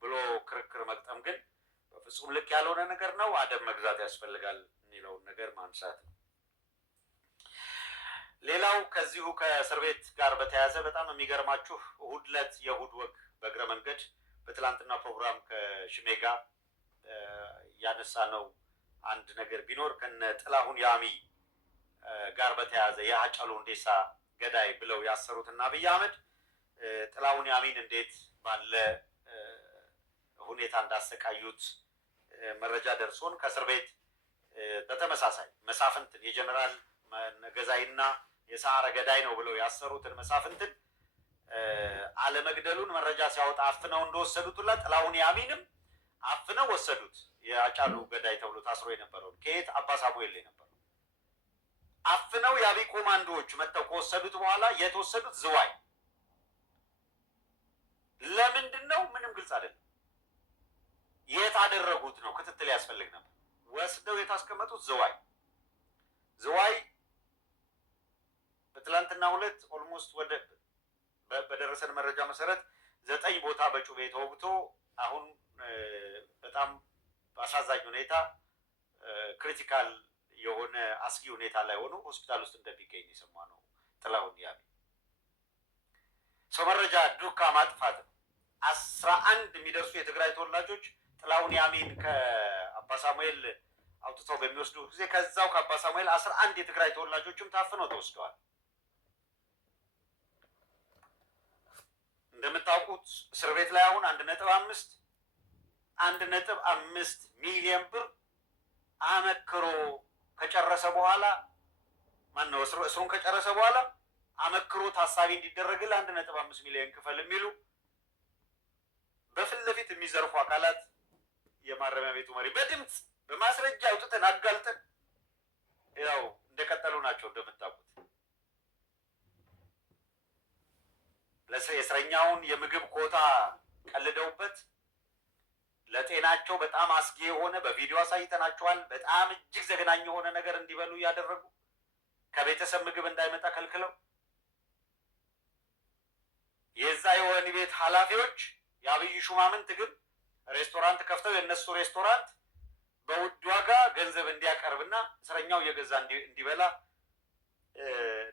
ብሎ ክርክር መቅጠም ግን በፍጹም ልክ ያልሆነ ነገር ነው። አደብ መግዛት ያስፈልጋል የሚለውን ነገር ማንሳት ነው። ሌላው ከዚሁ ከእስር ቤት ጋር በተያያዘ በጣም የሚገርማችሁ እሑድ ዕለት የእሑድ ወግ በእግረ መንገድ በትላንትና ፕሮግራም ከሽሜ ጋር ያነሳ ነው አንድ ነገር ቢኖር ከነ ጥላሁን ያሚ ጋር በተያያዘ የሃጫሉ ሁንዴሳ ገዳይ ብለው ያሰሩትና አብይ አህመድ ጥላሁን ያሚን እንዴት ባለ ሁኔታ እንዳሰቃዩት መረጃ ደርሶን ከእስር ቤት በተመሳሳይ መሳፍንትን የጀነራል ገዛይና የሰዓረ ገዳይ ነው ብለው ያሰሩትን መሳፍንትን አለመግደሉን መረጃ ሲያወጣ አፍነው እንደወሰዱት ሁላ ጥላሁን ያሚንም አፍነው ወሰዱት። የሃጫሉ ገዳይ ተብሎ ታስሮ የነበረውን ከየት አባ ሳሙኤል የነበረው አፍነው የአብይ ኮማንዶዎች መጥተው ከወሰዱት በኋላ የተወሰዱት ዝዋይ። ለምንድን ነው? ምንም ግልጽ አይደለም። የት አደረጉት ነው ክትትል ያስፈልግ ነበር። ወስደው የታስቀመጡት ዝዋይ በትላንትና ሁለት ኦልሞስት ወደ በደረሰን መረጃ መሰረት 9 ቦታ በጩቤ ተወግቶ አሁን በጣም በአሳዛኝ ሁኔታ ክሪቲካል የሆነ አስጊ ሁኔታ ላይ ሆኖ ሆስፒታል ውስጥ እንደሚገኝ የሰማነው ጥላሁን ያሚ ሰው መረጃ ዱካ ማጥፋት ነው። 11 የሚደርሱ የትግራይ ተወላጆች ጥላሁን ያሚን ከአባ ሳሙኤል አውጥተው በሚወስዱ ጊዜ ከዛው ከአባ ሳሙኤል 11 የትግራይ ተወላጆችም ታፍነው ተወስደዋል። እንደምታውቁት እስር ቤት ላይ አሁን 1.5 ሚሊዮን ብር አመክሮ ከጨረሰ በኋላ ማነው እስሩን ከጨረሰ በኋላ አመክሮ ታሳቢ እንዲደረግልህ 1.5 ሚሊዮን ክፈል የሚሉ በፊት ለፊት የሚዘርፉ አካላት የማረሚያ ቤቱ መሪ በድምፅ በማስረጃ አውጥተን አጋልጠን ያው እንደቀጠሉ ናቸው። እንደምታውቁት የእስረኛውን የምግብ ኮታ ቀልደውበት ለጤናቸው በጣም አስጊ የሆነ በቪዲዮ አሳይተናቸዋል። በጣም እጅግ ዘግናኝ የሆነ ነገር እንዲበሉ እያደረጉ ከቤተሰብ ምግብ እንዳይመጣ ከልክለው የዛ የወህኒ ቤት ኃላፊዎች የአብይ ሹማምንት ግን ሬስቶራንት ከፍተው የእነሱ ሬስቶራንት በውድ ዋጋ ገንዘብ እንዲያቀርብና እስረኛው እየገዛ እንዲበላ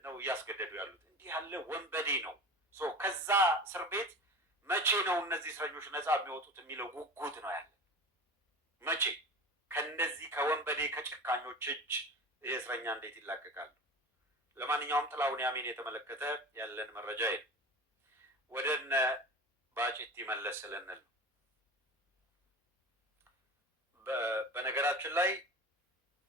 ነው እያስገደዱ ያሉት። እንዲህ ያለ ወንበዴ ነው። ከዛ እስር ቤት መቼ ነው እነዚህ እስረኞች ነፃ የሚወጡት የሚለው ጉጉት ነው ያለ። መቼ ከነዚህ ከወንበዴ ከጭካኞች እጅ ይህ እስረኛ እንዴት ይላቀቃሉ? ለማንኛውም ጥላሁን ያሜን የተመለከተ ያለን መረጃ ይሄ። ወደ እነ ባጭቲ መለስ ስለነል በነገራችን ላይ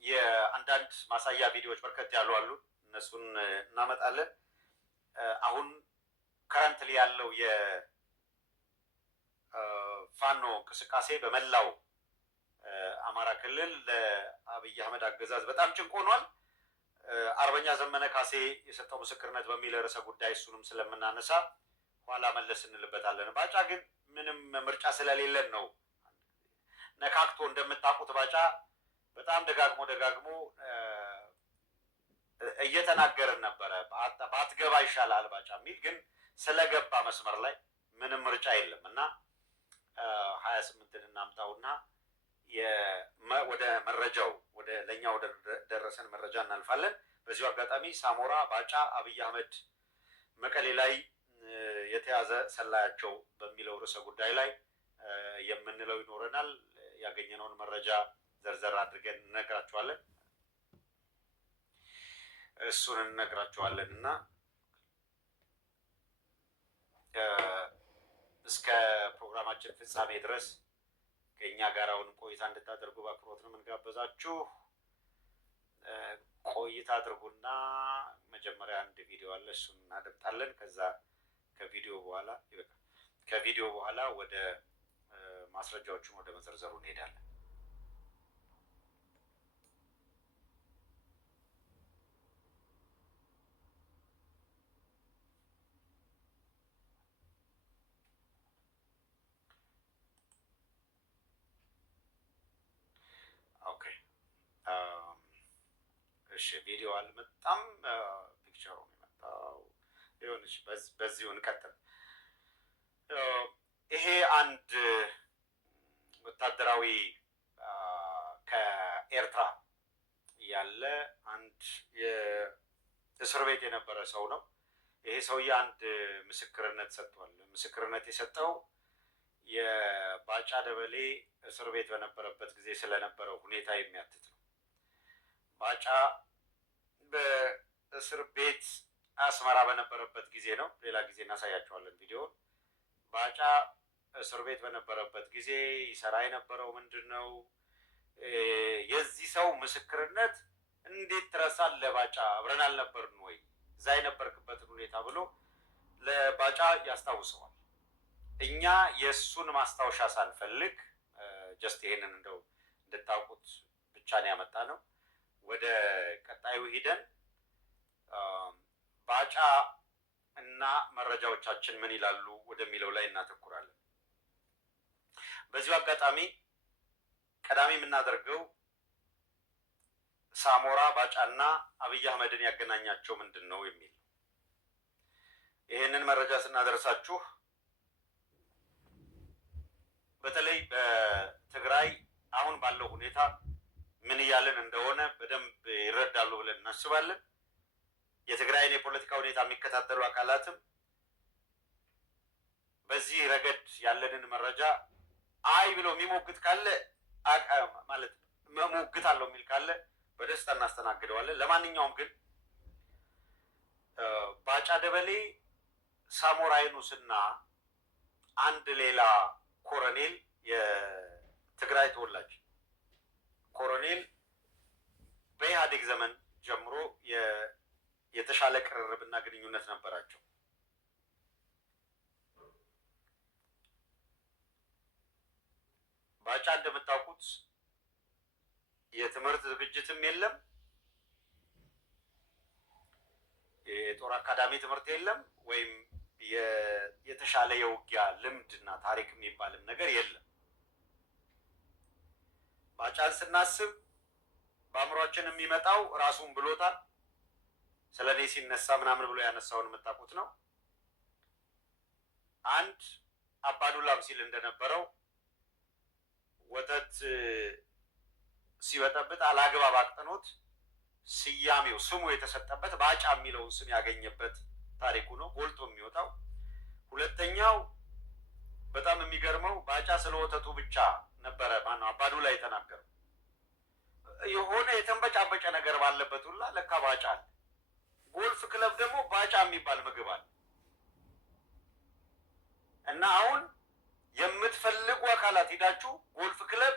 የአንዳንድ ማሳያ ቪዲዮዎች በርከት ያሉ አሉ። እነሱን እናመጣለን። አሁን ከረንትሊ ያለው የፋኖ እንቅስቃሴ በመላው አማራ ክልል ለአብይ አህመድ አገዛዝ በጣም ጭንቅ ሆኗል። አርበኛ ዘመነ ካሴ የሰጠው ምስክርነት በሚል ርዕሰ ጉዳይ እሱንም ስለምናነሳ ኋላ መለስ እንልበታለን። ባጫ ግን ምንም ምርጫ ስለሌለን ነው ነካክቶ እንደምታውቁት ባጫ በጣም ደጋግሞ እየተናገርን ነበረ። ባትገባ ይሻላል ባጫ የሚል ግን ስለገባ መስመር ላይ ምንም ምርጫ የለም እና 28ን እናምጣውና ወደ መረጃው ወደ ለኛ ወደ ደረሰን መረጃ እናልፋለን። በዚሁ አጋጣሚ ሳሞራ ባጫ አብይ አህመድ መቀሌ ላይ የተያዘ ሰላያቸው በሚለው ርዕሰ ጉዳይ ላይ የምንለው ይኖረናል። ያገኘነውን መረጃ ዘርዘር አድርገን እንነግራችኋለን። እሱን እንነግራችኋለን እና እስከ ፕሮግራማችን ፍጻሜ ድረስ ከእኛ ጋር አሁን ቆይታ እንድታደርጉ በአክብሮት ነው የምንጋበዛችሁ። ቆይታ አድርጉና መጀመሪያ አንድ ቪዲዮ አለ፣ እሱን እናደምጣለን። ከዛ ከቪዲዮ በኋላ ወደ ማስረጃዎቹን ወደ መዘርዘሩ እንሄዳለን። ኦኬ እሺ፣ ቪዲዮ አልመጣም፣ ፒክቸሩ ነው የመጣው። ይሁንሽ፣ በዚሁ እንቀጥል። ይሄ አንድ ወታደራዊ ከኤርትራ ያለ አንድ የእስር ቤት የነበረ ሰው ነው። ይሄ ሰውዬ አንድ ምስክርነት ሰጥቷል። ምስክርነት የሰጠው የባጫ ደበሌ እስር ቤት በነበረበት ጊዜ ስለነበረው ሁኔታ የሚያትት ነው። ባጫ በእስር ቤት አስመራ በነበረበት ጊዜ ነው። ሌላ ጊዜ እናሳያቸዋለን ቪዲዮውን። ባጫ እስር ቤት በነበረበት ጊዜ ይሰራ የነበረው ምንድን ነው? የዚህ ሰው ምስክርነት እንዴት ትረሳለህ? ባጫ አብረን አልነበርን ወይ? እዛ የነበርክበትን ሁኔታ ብሎ ለባጫ ያስታውሰዋል። እኛ የእሱን ማስታወሻ ሳንፈልግ ጀስት ይሄንን እንደው እንድታውቁት ብቻ ነው ያመጣ ነው። ወደ ቀጣዩ ሂደን ባጫ እና መረጃዎቻችን ምን ይላሉ ወደሚለው ላይ እናተኩራለን። በዚሁ አጋጣሚ ቀዳሚ የምናደርገው ሳሞራ ባጫና አብይ አህመድን ያገናኛቸው ምንድን ነው የሚል ይህንን መረጃ ስናደርሳችሁ በተለይ በትግራይ አሁን ባለው ሁኔታ ምን እያለን እንደሆነ በደንብ ይረዳሉ ብለን እናስባለን። የትግራይን የፖለቲካ ሁኔታ የሚከታተሉ አካላትም በዚህ ረገድ ያለንን መረጃ አይ ብሎ የሚሞግት ካለ ማለት መሞግት አለው የሚል ካለ በደስታ እናስተናግደዋለን። ለማንኛውም ግን ባጫ ደበሌ፣ ሳሞራ የኑስና አንድ ሌላ ኮሎኔል የትግራይ ተወላጅ ኮሎኔል በኢህአዴግ ዘመን ጀምሮ የተሻለ ቅርርብና ግንኙነት ነበራቸው። ባጫ እንደምታውቁት የትምህርት ዝግጅትም የለም፣ የጦር አካዳሚ ትምህርት የለም፣ ወይም የተሻለ የውጊያ ልምድና ታሪክ የሚባልም ነገር የለም። ባጫን ስናስብ በአእምሯችን የሚመጣው ራሱን ብሎታል። ስለ እኔ ሲነሳ ምናምን ብሎ ያነሳውን የምታውቁት ነው። አንድ አባዱላም ሲል እንደነበረው ወተት ሲበጠብጥ አላግባብ አቅጥኖት ስያሜው ስሙ የተሰጠበት ባጫ የሚለውን ስም ያገኘበት ታሪኩ ነው ጎልቶ የሚወጣው። ሁለተኛው በጣም የሚገርመው ባጫ ስለ ወተቱ ብቻ ነበረ ማነው አባዱላ የተናገረው። የሆነ የተንበጫበጨ ነገር ባለበት ሁላ ለካ ባጫ አለ። ጎልፍ ክለብ ደግሞ ባጫ የሚባል ምግብ አለ እና አሁን የምትፈልጉ አካላት ሄዳችሁ ጎልፍ ክለብ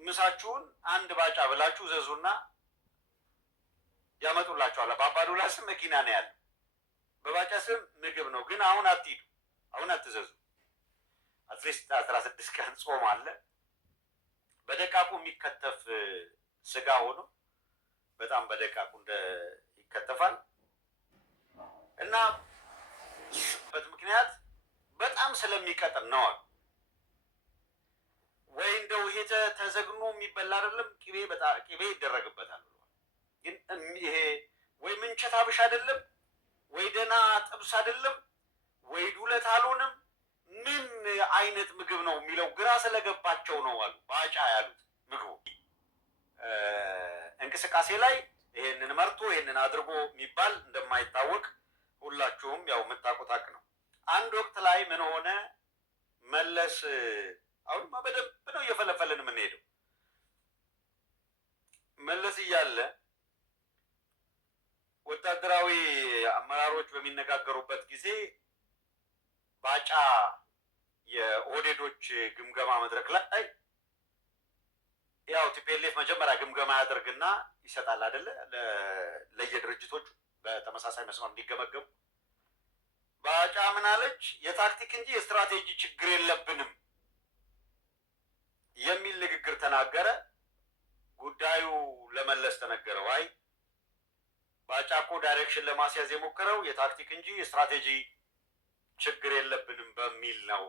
ምሳችሁን አንድ ባጫ ብላችሁ ዘዙና ያመጡላችኋል። በአባዱላ ስም መኪና ነው ያለው፣ በባጫ ስም ምግብ ነው። ግን አሁን አትሂዱ፣ አሁን አትዘዙ። አትሊስት 16 ቀን ጾም አለ። በደቃቁ የሚከተፍ ስጋ ሆኖ በጣም በደቃቁ ይከተፋል እና በት ምክንያት በጣም ስለሚቀጥን ነው። ወይ እንደው ይሄ ተዘግኖ የሚበላ አይደለም፣ ቅቤ ይደረግበታል ብሏል። ግን ይሄ ወይ ምንቸት አብሽ አይደለም፣ ወይ ደህና ጥብስ አይደለም፣ ወይ ዱለት አልሆነም። ምን አይነት ምግብ ነው የሚለው ግራ ስለገባቸው ነው አሉ ባጫ ያሉት። ምግቡ እንቅስቃሴ ላይ ይሄንን መርቶ ይሄንን አድርጎ የሚባል እንደማይታወቅ ሁላችሁም ያው የምታውቁት ሀቅ ነው። አንድ ወቅት ላይ ምን ሆነ መለስ፣ አሁንማ በደንብ ነው እየፈለፈልን የምንሄደው። መለስ እያለ ወታደራዊ አመራሮች በሚነጋገሩበት ጊዜ ባጫ የኦህዴዶች ግምገማ መድረክ ላይ ያው ቲፒኤልኤፍ መጀመሪያ ግምገማ ያደርግና ይሰጣል አይደለ ለየድርጅቶቹ በተመሳሳይ መስመር እንዲገመገሙ። ባጫ ምን አለች? የታክቲክ እንጂ የስትራቴጂ ችግር የለብንም የሚል ንግግር ተናገረ። ጉዳዩ ለመለስ ተነገረው። አይ ባጫ እኮ ዳይሬክሽን ለማስያዝ የሞከረው የታክቲክ እንጂ የስትራቴጂ ችግር የለብንም በሚል ነው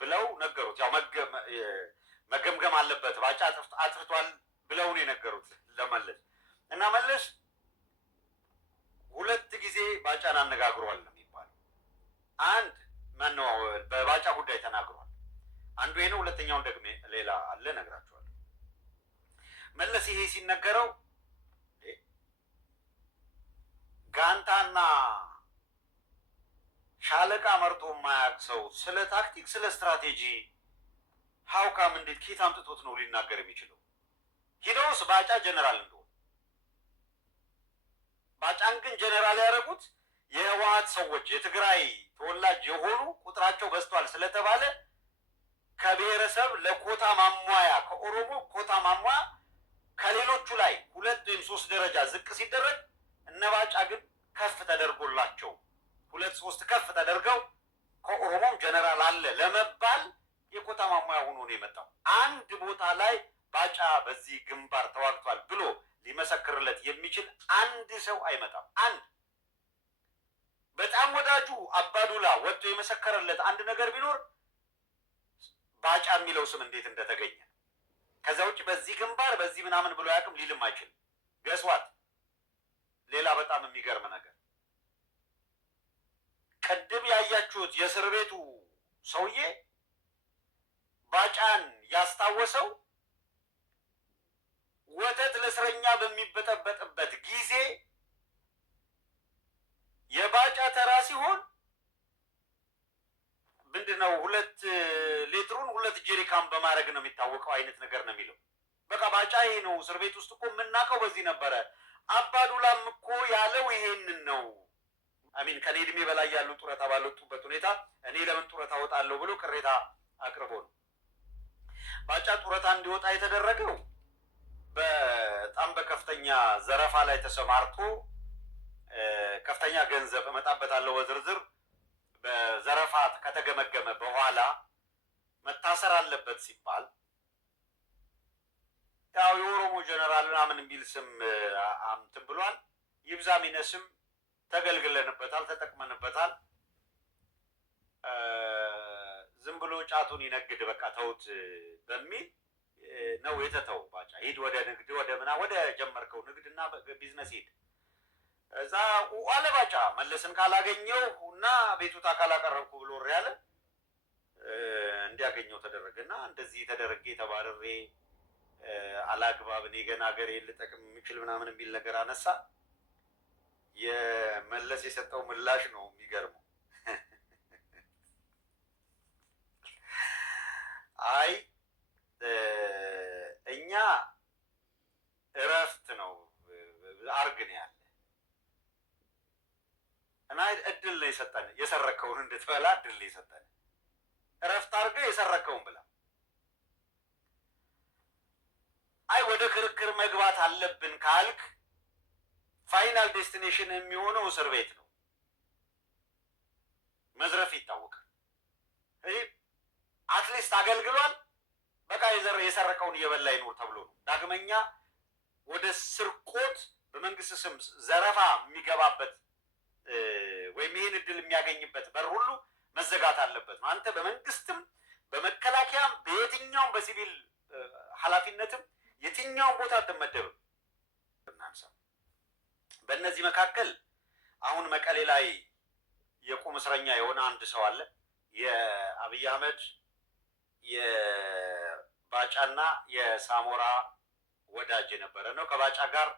ብለው ነገሩት። ያው መገምገም አለበት ባጫ አጥፍቷል ብለው ነው የነገሩት ለመለስ እና መለስ 2 ጊዜ ባጫን አነጋግሯል ነው የሚባለው። አንድ ማነው በባጫ ጉዳይ ተናግሯል። አንዱ ይሄ ነው። ሁለተኛውን ደግሞ ሌላ አለ ነግራችኋለሁ። መለስ ይሄ ሲነገረው ጋንታና ሻለቃ መርጦ የማያውቅ ሰው ስለ ታክቲክ ስለ ስትራቴጂ ሀውካም እንዴት ኬት አምጥቶት ነው ሊናገር የሚችለው? ሂደውስ ባጫ ጀነራል እንደሆነ ባጫን ግን ጀነራል ያደረጉት የህወሓት ሰዎች የትግራይ ተወላጅ የሆኑ ቁጥራቸው በዝቷል ስለተባለ ከብሔረሰብ ለኮታ ማሟያ ከኦሮሞ ኮታ ማሟያ ከሌሎቹ ላይ 2 ወይም 3 ደረጃ ዝቅ ሲደረግ እነ ባጫ ግን ከፍ ተደርጎላቸው 2-3 ከፍ ተደርገው ከኦሮሞም ጀነራል አለ ለመባል የኮታ ማሟያ ሆኖ ነው የመጣው። አንድ ቦታ ላይ ባጫ በዚህ ግንባር ተዋግቷል ብሎ ሊመሰክርለት የሚችል አንድ ሰው አይመጣም። አንድ በጣም ወዳጁ አባዱላ ወጥቶ የመሰከረለት አንድ ነገር ቢኖር ባጫ የሚለው ስም እንዴት እንደተገኘ። ከዛ ውጭ በዚህ ግንባር በዚህ ምናምን ብሎ ያቅም ሊልም አይችልም። ገስዋት ሌላ በጣም የሚገርም ነገር ቅድም ያያችሁት የእስር ቤቱ ሰውዬ ባጫን ያስታወሰው ወተት ለእስረኛ በሚበጠበጥበት ጊዜ የባጫ ተራ ሲሆን ምንድነው 2 ሊትሩን 2 ጄሪካን በማድረግ ነው የሚታወቀው አይነት ነገር ነው የሚለው። በቃ ባጫ ይሄ ነው። እስር ቤት ውስጥ እኮ የምናውቀው በዚህ ነበረ። አባዱላም እኮ ያለው ይሄንን ነው። አሚን ከኔ እድሜ በላይ ያሉ ጡረታ ባልወጡበት ሁኔታ እኔ ለምን ጡረታ ወጣለሁ ብሎ ቅሬታ አቅርቦ ነው። ባጫ ጡረታ እንዲወጣ የተደረገው በጣም በከፍተኛ ዘረፋ ላይ ተሰማርቶ ከፍተኛ ገንዘብ እመጣበታለሁ በዝርዝር በዘረፋ ከተገመገመ በኋላ መታሰር አለበት ሲባል ያው የኦሮሞ ጀነራል ምናምን የሚል ስም እንትን ብሏል። ይብዛ ሚነስም ተገልግለንበታል፣ ተጠቅመንበታል። ዝም ብሎ ጫቱን ይነግድ በቃ ተውት በሚል ነው የተተው። ባጫ ሂድ ወደ ንግድ ወደ ወደ ጀመርከው ንግድና ቢዝነስ ሂድ። እዛ ዋለ ባጫ መለስን ካላገኘው እና ቤቱታ ካላቀረብኩ ብሎ ያለ እንዲያገኘው ተደረገና እንደዚህ ተደረገ ተባረሬ አላግባብ እኔ ገና ሀገሬ ልጠቅም የሚችል ምናምን የሚል ነገር አነሳ። የመለስ የሰጠው ምላሽ ነው የሚገርመው። አይ እኛ እረፍት ነው አርግ ነው ያለ እና እድል ነው የሰጠን የሰረከውን እንድትበላ እድል ነው የሰጠን። እረፍት አርገህ የሰረከውን ብላ። አይ ወደ ክርክር መግባት አለብን ካልክ ፋይናል ዴስቲኔሽን የሚሆነው እስር ቤት ነው። መዝረፍ ይታወቃል። አትሊስት አገልግሏል። በቃ የሰረቀውን እየበላ ይኖር ተብሎ ነው። ዳግመኛ ወደ ስርቆት በመንግስት ስም ዘረፋ የሚገባበት ወይም ይህን እድል የሚያገኝበት በር ሁሉ መዘጋት አለበት ነው። አንተ በመንግስትም በመከላከያም በየትኛውም በሲቪል ኃላፊነትም የትኛውም ቦታ አትመደብም። በእነዚህ መካከል አሁን መቀሌ ላይ የቁም እስረኛ የሆነ አንድ ሰው አለ። የአብይ አህመድ የባጫና የሳሞራ ወዳጅ የነበረ ነው። ከባጫ ጋር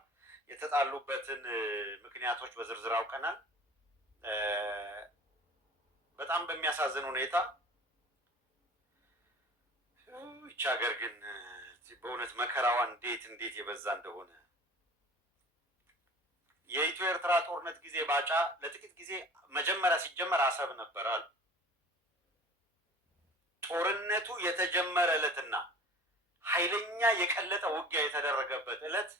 የተጣሉበትን ምክንያቶች በዝርዝር አውቀናል። በጣም በሚያሳዝን ሁኔታ ይህች ሀገር ግን በእውነት መከራዋ እንዴት የበዛ እንደሆነ የኢትዮ ኤርትራ ጦርነት ጊዜ ባጫ ለጥቂት ጊዜ መጀመሪያ ሲጀመር አሰብ ነበር አሉ። ጦርነቱ የተጀመረ ዕለትና ኃይለኛ የቀለጠ ውጊያ የተደረገበት ዕለት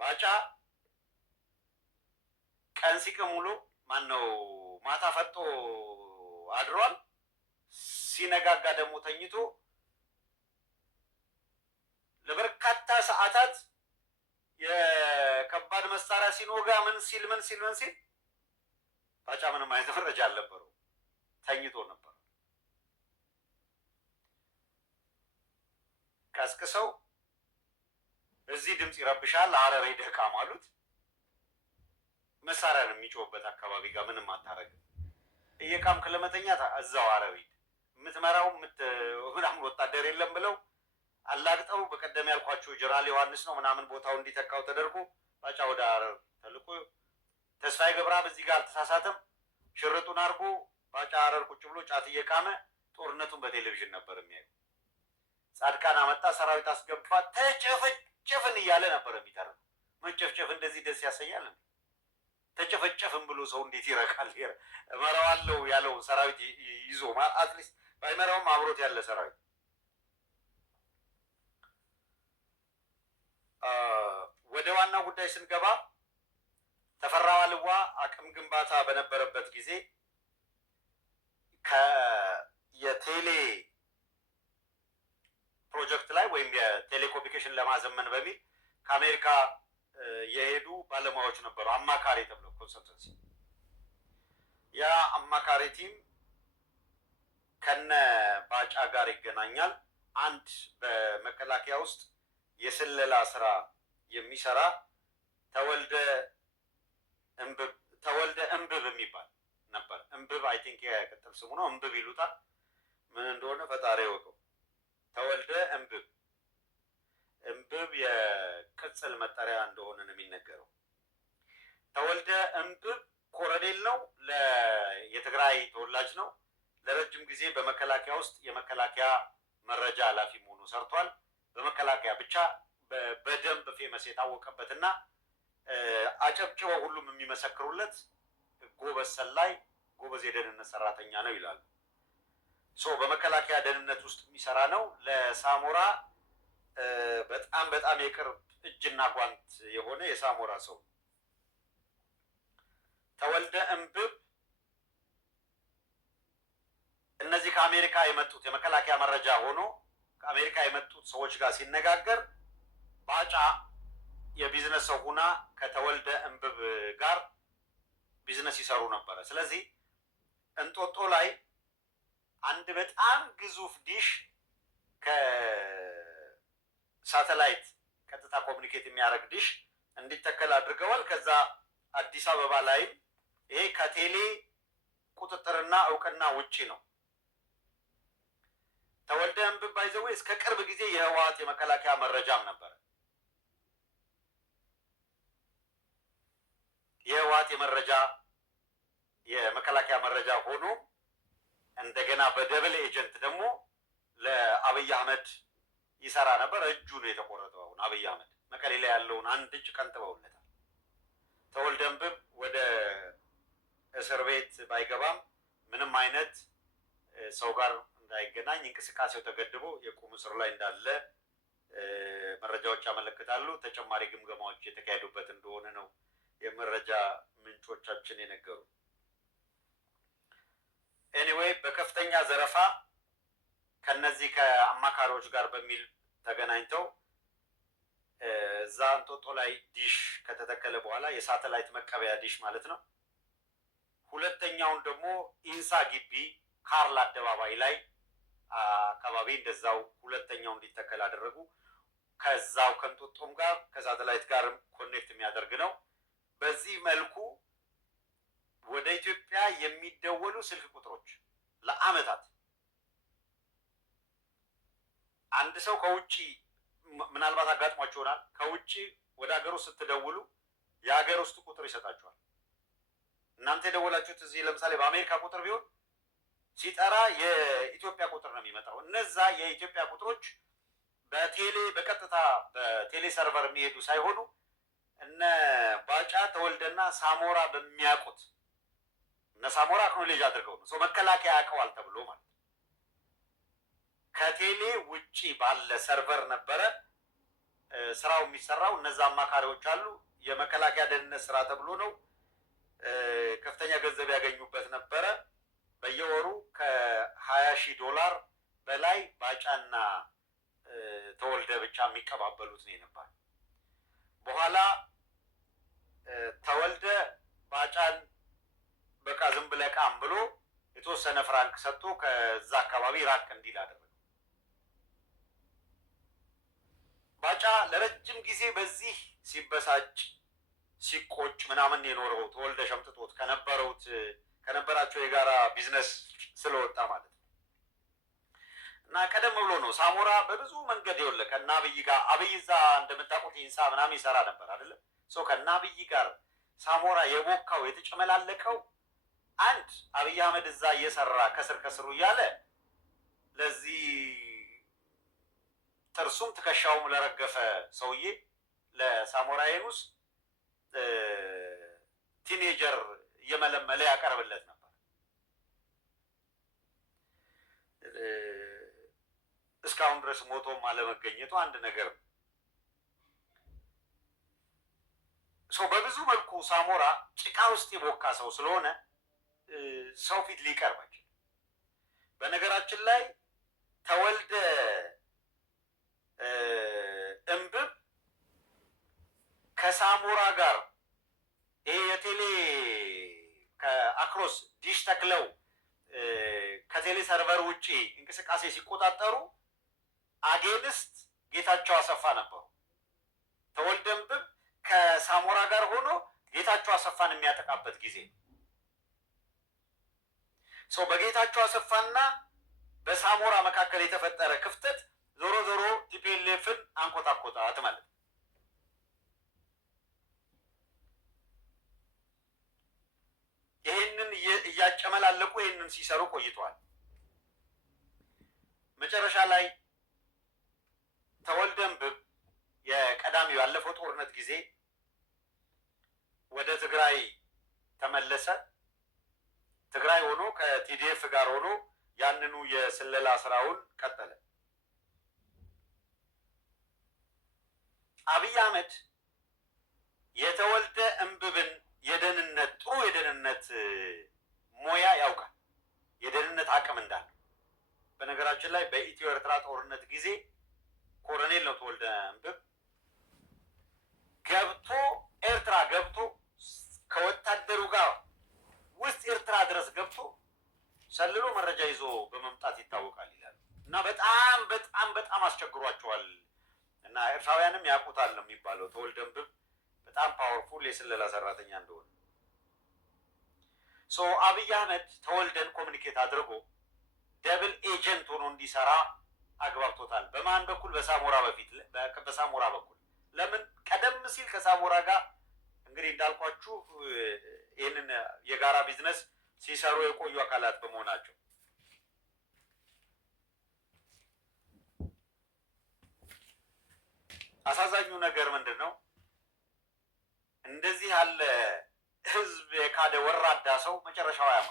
ባጫ ቀን ሲቅም ውሎ ማነው ማታ ፈጦ አድሯል። ሲነጋጋ ደግሞ ተኝቶ ለበርካታ ሰዓታት የከባድ መሳሪያ ሲኖጋ ምን ሲል ባጫ ምንም አይነት መረጃ አልነበረው፣ ተኝቶ ነበር። ቀስቅሰው እዚህ ድምፅ ይረብሻል ሐረር ሄደህ ቃም አሉት። መሳሪያን የሚጮህበት አካባቢ ጋር ምንም አታረግም። እየቃምክ ለመተኛት እዛው ሐረር ሂድ፣ የምትመራው ምናምን ወታደር የለም ብለው አላግጠው በቀደም ያልኳችሁ ጀነራል ዮሐንስ ነው ምናምን ቦታው እንዲተካው ተደርጎ ባጫ ወደ ሐረር ተልኮ ተስፋዬ ገብረአብ እዚህ ጋር አልተሳሳተም። ሽርጡን አድርጎ ባጫ ሐረር ቁጭ ብሎ ጫት እየቃመ ጦርነቱን በቴሌቪዥን ነበር የሚያዩ። ጻድቃን አመጣ፣ ሰራዊት አስገባ፣ ተጨፈጨፍን እያለ ነበር የሚተረው። መጨፍጨፍ እንደዚህ ደስ ያሰኛል? ተጨፈጨፍን ብሎ ሰው እንዴት ይረካል? እመራዋለሁ ያለው ሰራዊት ይዞ አትሊስት ባይመራውም አብሮት ያለ ሰራዊት። ወደ ዋናው ጉዳይ ስንገባ ተፈራ ዋልዋ አቅም ግንባታ በነበረበት ጊዜ የቴሌ ፕሮጀክት ላይ ወይም የቴሌኮሙኒኬሽን ለማዘመን በሚል ከአሜሪካ የሄዱ ባለሙያዎች ነበሩ። አማካሪ ተብለው ኮንሰልተንሲ። ያ አማካሪ ቲም ከነ ባጫ ጋር ይገናኛል። አንድ በመከላከያ ውስጥ የስለላ ስራ የሚሰራ ተወልደ እንብብ የሚባል ነበር። እንብብ አይ ቲንክ የቅጥል ስሙ ነው። እንብብ ይሉታል። ምን እንደሆነ ፈጣሪ ይወቀው። ተወልደ እንብብ የቅጽል መጠሪያ እንደሆነ ነው የሚነገረው። ተወልደ እንብብ ኮሎኔል ነው። የትግራይ ተወላጅ ነው። ለረጅም ጊዜ በመከላከያ ውስጥ የመከላከያ መረጃ ኃላፊ መሆኑ ሰርቷል። በመከላከያ ብቻ በደንብ ፌመስ የታወቀበትና አጨብጭበው ሁሉም የሚመሰክሩለት ጎበዝ ሰላይ፣ ጎበዝ የደህንነት ሰራተኛ ነው ይላሉ። በመከላከያ ደህንነት ውስጥ የሚሰራ ነው። ለሳሞራ በጣም በጣም የቅርብ እጅና ጓንት የሆነ የሳሞራ ሰው ተወልደ እንብብ እነዚህ ከአሜሪካ የመጡት የመከላከያ መረጃ ሆኖ ከአሜሪካ የመጡት ሰዎች ጋር ሲነጋገር ባጫ የቢዝነስ ሰው ሁና ከተወልደ እንብብ ጋር ቢዝነስ ይሰሩ ነበረ። ስለዚህ እንጦጦ ላይ አንድ በጣም ግዙፍ ዲሽ ከሳተላይት ቀጥታ ኮሚኒኬት የሚያደርግ ዲሽ እንዲተከል አድርገዋል። ከዛ አዲስ አበባ ላይም ይሄ ከቴሌ ቁጥጥርና እውቅና ውጪ ነው። ተወልደ እንብብ ባይዘው እስከ ቅርብ ጊዜ የህወሓት የመከላከያ መረጃም ነበር። የህወሓት የመከላከያ መረጃ ሆኖ እንደገና በደብል ኤጀንት ደግሞ ለአብይ አህመድ ይሰራ ነበር። እጁ ነው የተቆረጠው። አሁን አብይ አህመድ መቀሌ ላይ ያለውን አንድ እጅ ቀንጥበውለታል። ተወልደ እንብብ ወደ እስር ቤት ባይገባም ምንም አይነት ሰው ጋር እንዳይገናኝ እንቅስቃሴው ተገድቦ የቁም እስር ላይ እንዳለ መረጃዎች ያመለክታሉ። ተጨማሪ ግምገማዎች የተካሄዱበት እንደሆነ ነው የመረጃ ምንጮቻችን የነገሩ። ኤኒዌይ በከፍተኛ ዘረፋ ከነዚህ ከአማካሪዎች ጋር በሚል ተገናኝተው እዛ እንጦጦ ላይ ዲሽ ከተተከለ በኋላ የሳተላይት መቀበያ ዲሽ ማለት ነው። ሁለተኛውን ደግሞ ኢንሳ ግቢ ካርል አደባባይ ላይ አካባቢ እንደዛው ሁለተኛው እንዲተከል አደረጉ። ከዛው ከእንጦጦም ጋር ከሳተላይት ጋርም ኮኔክት የሚያደርግ ነው። በዚህ መልኩ ወደ ኢትዮጵያ የሚደወሉ ስልክ ቁጥሮች ለአመታት አንድ ሰው ከውጪ ምናልባት አጋጥሟቸው ይሆናል። ከውጪ ወደ ሀገር ውስጥ ስትደውሉ የሀገር ውስጥ ቁጥር ይሰጣችኋል። እናንተ የደወላችሁት እዚህ ለምሳሌ በአሜሪካ ቁጥር ቢሆን ሲጠራ የኢትዮጵያ ቁጥር ነው የሚመጣው። እነዛ የኢትዮጵያ ቁጥሮች በቀጥታ በቴሌ ሰርቨር የሚሄዱ ሳይሆኑ እነ ባጫ ተወልደና ሳሞራ በሚያውቁት እነ ሳሞራ አክኖሌጅ አድርገው ነው ሰው መከላከያ ያውቀዋል ተብሎ ማለት ነው። ከቴሌ ውጪ ባለ ሰርቨር ነበረ ስራው የሚሰራው። እነዛ አማካሪዎች አሉ። የመከላከያ ደህንነት ስራ ተብሎ ነው። ከፍተኛ ገንዘብ ያገኙበት ነበረ። በየወሩ $20,000 በላይ ባጫና ተወልደ ብቻ የሚቀባበሉት ነው የነበር። በኋላ ተወልደ ባጫን በቃ ዝም ብለህ ቃም ብሎ የተወሰነ ፍራንክ ሰጥቶ ከዛ አካባቢ ራቅ እንዲል አደረገ። ባጫ ለረጅም ጊዜ በዚህ ሲበሳጭ ሲቆጭ ምናምን የኖረው ተወልደ ሸምጥጦት ከነበራቸው የጋራ ቢዝነስ ስለወጣ ማለት ነው። እና ቀደም ብሎ ነው ሳሞራ በብዙ መንገድ ይወለከ እና አብይ ጋር አብይ እዛ እንደምታውቁት ኢንሳ ምናምን ይሰራ ነበር አይደለም። ከና አብይ ጋር ሳሞራ የቦካው የተጨመላለቀው አንድ አብይ አህመድ እዛ እየሰራ ከስሩ እያለ ለዚህ ጥርሱም ትከሻውም ለረገፈ ሰውዬ ለሳሞራ የኑስ ቲኔጀር እየመለመለ ያቀርብለት ነበር። እስካሁን ድረስ ሞቶም አለመገኘቱ አንድ ነገር ነው። በብዙ መልኩ ሳሞራ ጭቃ ውስጥ የቦካ ሰው ስለሆነ ሰው ፊት ሊቀርብ አይችልም። በነገራችን ላይ ተወልደ እንብብ ከሳሞራ ጋር ይሄ የቴሌ ከአክሮስ ዲሽ ተክለው ከቴሌ ሰርቨር ውጪ እንቅስቃሴ ሲቆጣጠሩ አጌንስት ጌታቸው አሰፋ ነበሩ። ተወልደ እንብብ ከሳሞራ ጋር ሆኖ ጌታቸው አሰፋን የሚያጠቃበት ጊዜ በጌታቸው አሰፋና በሳሞራ መካከል የተፈጠረ ክፍተት ዞሮ ዞሮ ቲፒኤልኤፍን አንቆጣቆጣት ማለት ነው። ይህንን እያጨመላለቁ ይህንን ሲሰሩ ቆይተዋል። መጨረሻ ላይ ተወልደ እንብብ የቀዳሚው ያለፈው ጦርነት ጊዜ ወደ ትግራይ ተመለሰ። ትግራይ ሆኖ ከቲዲኤፍ ጋር ሆኖ ያንኑ የስለላ ስራውን ቀጠለ። አብይ አህመድ የተወልደ እምብብን የደህንነት ጥሩ የደህንነት ሙያ ያውቃል፣ የደህንነት አቅም እንዳለው። በነገራችን ላይ በኢትዮ ኤርትራ ጦርነት ጊዜ ኮሎኔል ነው ተወልደ እምብብ ገብቶ ኤርትራ ገብቶ ከወታደሩ ጋር ውስጥ ኤርትራ ድረስ ገብቶ ሰልሎ መረጃ ይዞ በመምጣት ይታወቃል ይላል። እና በጣም በጣም በጣም አስቸግሯቸዋል። እና ኤርትራውያንም ያውቁታል ነው የሚባለው ተወልደ እምብብ በጣም ፓወርፉል የስለላ ሰራተኛ እንደሆነ። ሶ አብይ አህመድ ተወልደን ኮሚኒኬት አድርጎ ደብል ኤጀንት ሆኖ እንዲሰራ አግባብቶታል። በማን በኩል? በሳሞራ በፊት በሳሞራ በኩል። ለምን? ቀደም ሲል ከሳሞራ ጋር እንግዲህ እንዳልኳችሁ ይህንን የጋራ ቢዝነስ ሲሰሩ የቆዩ አካላት በመሆናቸው አሳዛኙ ነገር ምንድን ነው? እንደዚህ ያለ ህዝብ የካደ ወራዳ ሰው መጨረሻው ያማ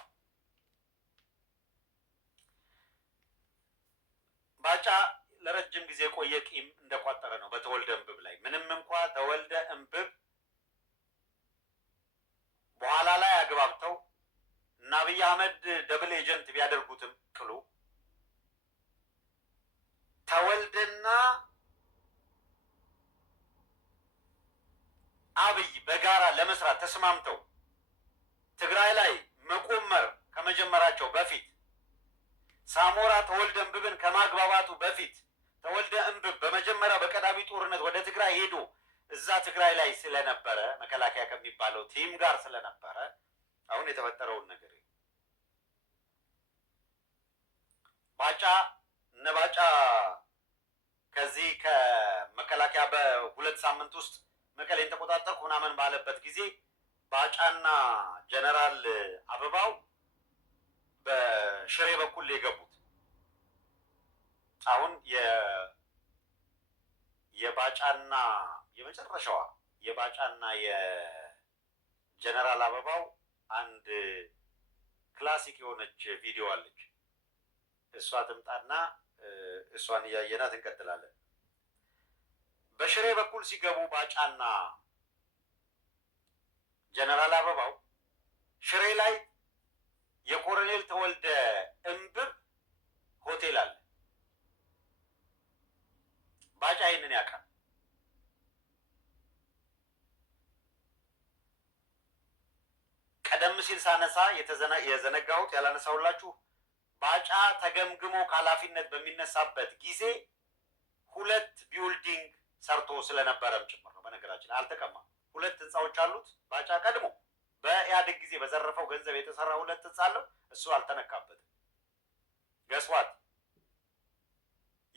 ባጫ ለረጅም ጊዜ ቆየ ቂም እንደቋጠረ ነው በተወልደ እምብብ ላይ። ምንም እንኳ ተወልደ እምብብ በኋላ ላይ አግባብተው እና አብይ አህመድ ደብል ኤጀንት ቢያደርጉትም ቅሉ ተወልደና አብይ በጋራ ለመስራት ተስማምተው ትግራይ ላይ መቆመር ከመጀመራቸው በፊት ሳሞራ ተወልደ እምብብን ከማግባባቱ በፊት ተወልደ እምብብ በመጀመሪያ በቀዳሚ ጦርነት ወደ ትግራይ ሄዶ እዛ ትግራይ ላይ ስለነበረ መከላከያ ከሚባለው ቲም ጋር ስለነበረ አሁን የተፈጠረውን ነገር ባጫ እነ ባጫ ከዚህ ከመከላከያ በሁለት ሳምንት ውስጥ መቀሌን ተቆጣጠርኩ ምናምን ባለበት ጊዜ ባጫና ጀነራል አበባው በሽሬ በኩል የገቡት አሁን የባጫና የመጨረሻዋ የባጫና የጀነራል አበባው አንድ ክላሲክ የሆነች ቪዲዮ አለች። እሷ ትምጣና እሷን እያየናት እንቀጥላለን። በሽሬ በኩል ሲገቡ ባጫና ጀነራል አበባው ሽሬ ላይ የኮሎኔል ተወልደ እምብብ ሆቴል አለ። ባጫ ይህንን ያውቃል። ቀደም ሲል ሳነሳ የዘነጋሁት ያላነሳሁላችሁ ባጫ ተገምግሞ ከኃላፊነት በሚነሳበት ጊዜ 2 ቢውልዲንግ ሰርቶ ስለነበረም ጭምር ነው። በነገራችን አልተቀማም። 2 ህንፃዎች አሉት። ባጫ ቀድሞ በኢህአዴግ ጊዜ በዘረፈው ገንዘብ የተሰራ 2 ህንፃ አለው። እሱ አልተነካበትም። ገስዋት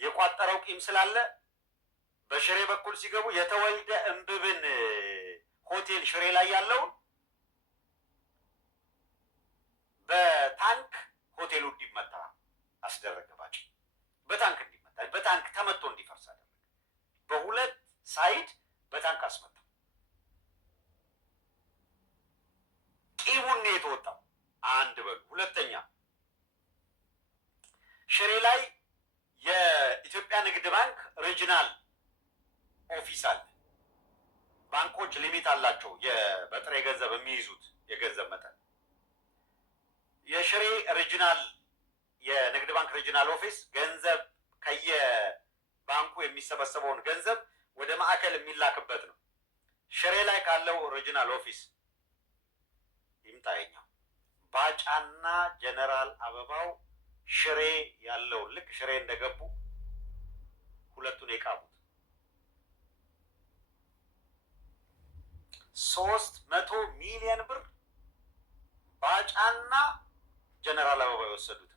የቋጠረው ቂም ስላለ በሽሬ በኩል ሲገቡ የተወልደ እምብብን ሆቴል ሽሬ ላይ ያለውን በታንክ ሆቴሉ እንዲመታ አስደረገ። ባጫ በታንክ እንዲመታ በታንክ ተመቶ እንዲፈርስ አደረገ። በ2 ሳይድ በታንክ አስመታ። ቂሙን የተወጣው አንድ በሉ። ሁለተኛ ሽሬ ላይ የኢትዮጵያ ንግድ ባንክ ሪጂናል ኦፊስ አለ። ባንኮች ሊሚት አላቸው በጥሬ ገንዘብ የሚይዙት የገንዘብ መጠን። የሽሬ ሪጂናል የንግድ ባንክ ሪጂናል ኦፊስ ገንዘብ ከየባንኩ የሚሰበሰበውን ገንዘብ ወደ ማዕከል የሚላክበት ነው። ሽሬ ላይ ካለው ሪጂናል ኦፊስ ይምጣየኛው ባጫና ጀነራል አበባው ሽሬ ያለው ልክ ሽሬ እንደገቡ 2ቱን የቃቡት 300 ሚሊዮን ብር ባጫና ጀነራል አበባው የወሰዱት